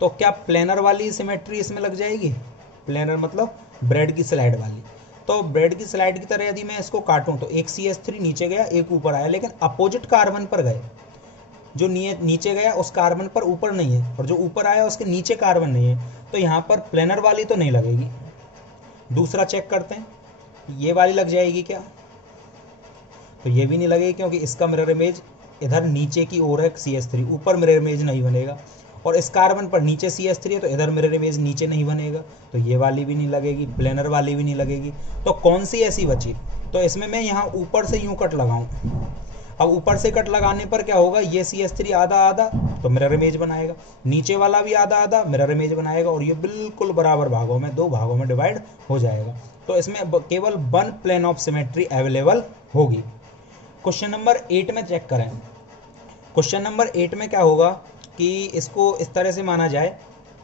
तो क्या प्लेनर वाली सिमेट्री इसमें लग जाएगी, प्लेनर मतलब ब्रेड की स्लाइड वाली। तो ब्रेड की स्लाइड की तरह यदि मैं इसको काटूं तो एक CH3 नीचे गया एक ऊपर आया, लेकिन अपोजिट कार्बन पर गए, जो नीचे गया उस कार्बन पर ऊपर नहीं है और जो ऊपर आया उसके नीचे कार्बन नहीं है, तो यहाँ पर प्लेनर वाली तो नहीं लगेगी। दूसरा चेक करते हैं, ये वाली लग जाएगी क्या, तो ये भी नहीं लगेगी क्योंकि इसका मिरर इमेज इधर नीचे की ओर है CH3, ऊपर मिरर इमेज नहीं बनेगा, और इस कार्बन पर नीचे CH3 है तो इधर मिरर इमेज नीचे नहीं बनेगा, तो ये वाली भी नहीं लगेगी, प्लेनर वाली भी नहीं लगेगी। तो कौन सी ऐसी बची, तो इसमें मैं यहाँ ऊपर से यूं कट लगाऊं, अब ऊपर से कट लगाने पर क्या होगा, ये CH3 आधा आधा तो मिरर इमेज बनाएगा, नीचे वाला भी आधा आधा मिरर इमेज बनाएगा, और ये बिल्कुल बराबर भागों में, दो भागों में डिवाइड हो जाएगा। तो इसमें केवल one plane of symmetry available होगी। क्वेश्चन नंबर 8 में चेक करें। क्वेश्चन नंबर 8 में क्या होगा कि इसको इस तरह से माना जाए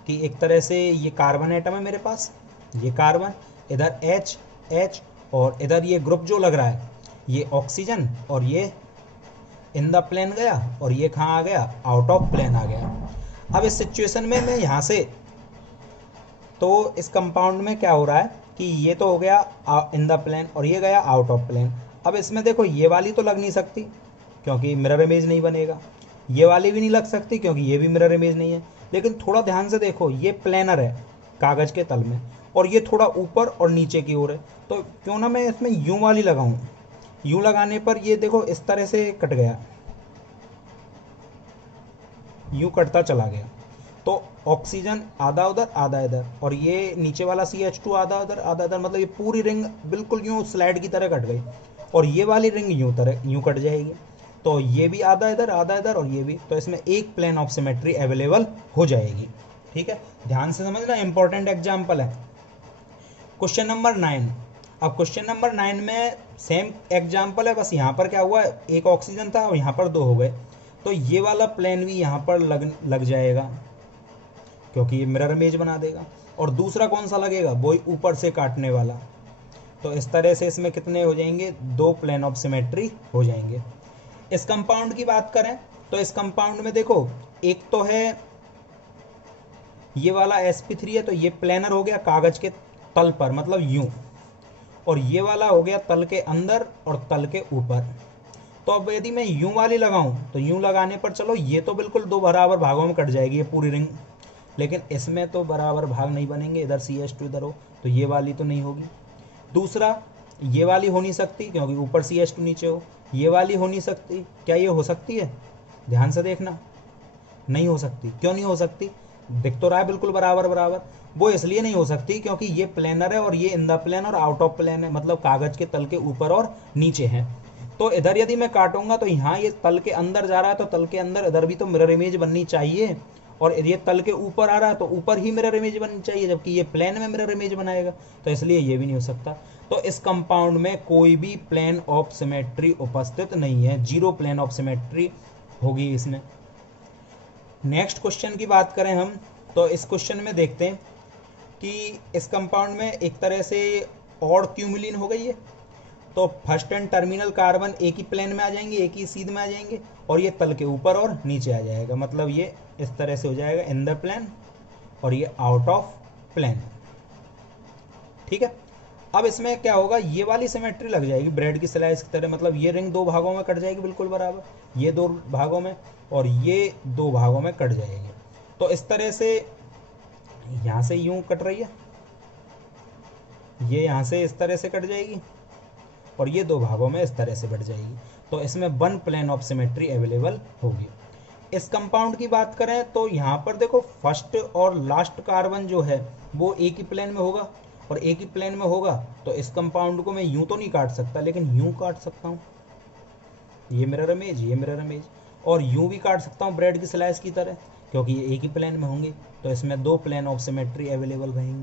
कि एक तरह से ये कार्बन एटम है मेरे पास, ये कार्बन, इधर H और इधर ये ग्रुप जो लग रहा है ये ऑक्सीजन, और ये इन द प्लेन गया और ये कहाँ आ गया, आउट ऑफ प्लेन आ गया। अब इस सिचुएशन में मैं यहाँ से, तो इस कंपाउंड में क्या हो रहा है कि ये तो हो गया इन द प्लेन और ये गया आउट ऑफ प्लेन। अब इसमें देखो ये वाली तो लग नहीं सकती क्योंकि मिरर इमेज नहीं बनेगा, ये वाली भी नहीं लग सकती क्योंकि ये भी मिरर इमेज नहीं है, लेकिन थोड़ा ध्यान से देखो ये प्लेनर है कागज के तल में और ये थोड़ा ऊपर और नीचे की ओर है, तो क्यों ना मैं इसमें यूं वाली लगाऊं। यूं लगाने पर ये देखो इस तरह से कट गया, यूं कटता चला गया, तो ऑक्सीजन आधा उधर आधा इधर, और ये नीचे वाला CH2 आधा उधर आधा इधर, मतलब ये पूरी रिंग बिल्कुल यूं स्लाइड की तरह कट गई, और ये वाली रिंग यूं कट जाएगी, तो ये भी आधा इधर और ये भी, तो इसमें एक प्लेन ऑफ सिमेट्री अवेलेबल हो जाएगी। ठीक है, ध्यान से समझना, इंपॉर्टेंट एग्जाम्पल है। Question number 9। अब क्वेश्चन नंबर 9 में सेम एग्जाम्पल है, बस यहाँ पर क्या हुआ, एक ऑक्सीजन था और यहाँ पर दो हो गए, तो ये वाला प्लेन भी यहाँ पर लग जाएगा क्योंकि ये मिरर इमेज बना देगा, और दूसरा कौन सा लगेगा, वही ऊपर से काटने वाला। तो इस तरह से इसमें कितने हो जाएंगे, दो प्लेन ऑफ सिमेट्री हो जाएंगे। इस कंपाउंड की बात करें तो इस कंपाउंड में देखो एक तो है ये वाला sp3 है, तो ये प्लेनर हो गया कागज के तल पर, मतलब यूं, और ये वाला हो गया तल के अंदर और तल के ऊपर। तो अब यदि मैं यूं वाली लगाऊं तो यूं लगाने पर चलो ये तो बिल्कुल दो बराबर भागों में कट जाएगी ये पूरी रिंग, लेकिन इसमें तो बराबर भाग नहीं बनेंगे, इधर CH2 इधर हो तो ये वाली तो नहीं होगी। दूसरा ये वाली हो नहीं सकती क्योंकि ऊपर CH2 नीचे हो, ये वाली हो नहीं सकती, क्या ये हो सकती है, ध्यान से देखना, नहीं हो सकती। क्यों नहीं हो सकती, दिख तो रहा है बिल्कुल बराबर बराबर, वो इसलिए नहीं हो सकती क्योंकि ये प्लेनर है और ये इन द प्लेन और आउट ऑफ प्लेन है, मतलब कागज के तल के ऊपर और नीचे है। तो इधर यदि मैं काटूंगा तो यहाँ ये तल के अंदर जा रहा है, तो तल के अंदर इधर भी तो मिरर इमेज बननी चाहिए, और ये तल के ऊपर आ रहा है तो ऊपर ही मिरर इमेज बननी चाहिए, जबकि ये प्लेन में मिरर इमेज बनाएगा, तो इसलिए ये भी नहीं हो सकता। तो इस कंपाउंड में कोई भी प्लेन ऑफ सिमेट्री उपस्थित नहीं है, जीरो प्लेन ऑफ सिमेट्री होगी इसमें। नेक्स्ट क्वेश्चन की बात करें हम तो इस क्वेश्चन में देखते हैं कि इस कंपाउंड में एक तरह से ऑड क्यूमुलिन हो गई है, तो फर्स्ट एंड टर्मिनल कार्बन एक ही प्लेन में आ जाएंगे, एक ही सीध में आ जाएंगे, और ये तल के ऊपर और नीचे आ जाएगा, मतलब ये इस तरह से हो जाएगा इन द प्लेन और ये आउट ऑफ प्लेन। ठीक है, अब इसमें क्या होगा, ये वाली सिमेट्री लग जाएगी ब्रेड की स्लाइस की तरह, मतलब ये रिंग दो भागों में कट जाएगी बिल्कुल बराबर, ये दो भागों में और ये दो भागों में कट जाएगी। तो इस तरह से यहाँ से यूं कट रही है, ये यहाँ से इस तरह से कट जाएगी और ये दो भागों में इस तरह से बढ़ जाएगी, तो इसमें one plane of symmetry available होगी। इस कंपाउंड की बात करें तो यहाँ पर देखो फर्स्ट और लास्ट कार्बन जो है वो एक ही प्लेन में होगा, और एक ही प्लेन में होगा तो इस कंपाउंड को मैं यूं तो नहीं काट सकता, लेकिन यूं काट सकता हूँ। ये मिरर इमेज, ये मिरर इमेज, और यूं भी काट सकता हूँ ब्रेड की स्लाइस की तरह, क्योंकि ये एक ही प्लेन में होंगे। तो इसमें दो प्लेन ऑफ सिमेट्री अवेलेबल रहेंगे।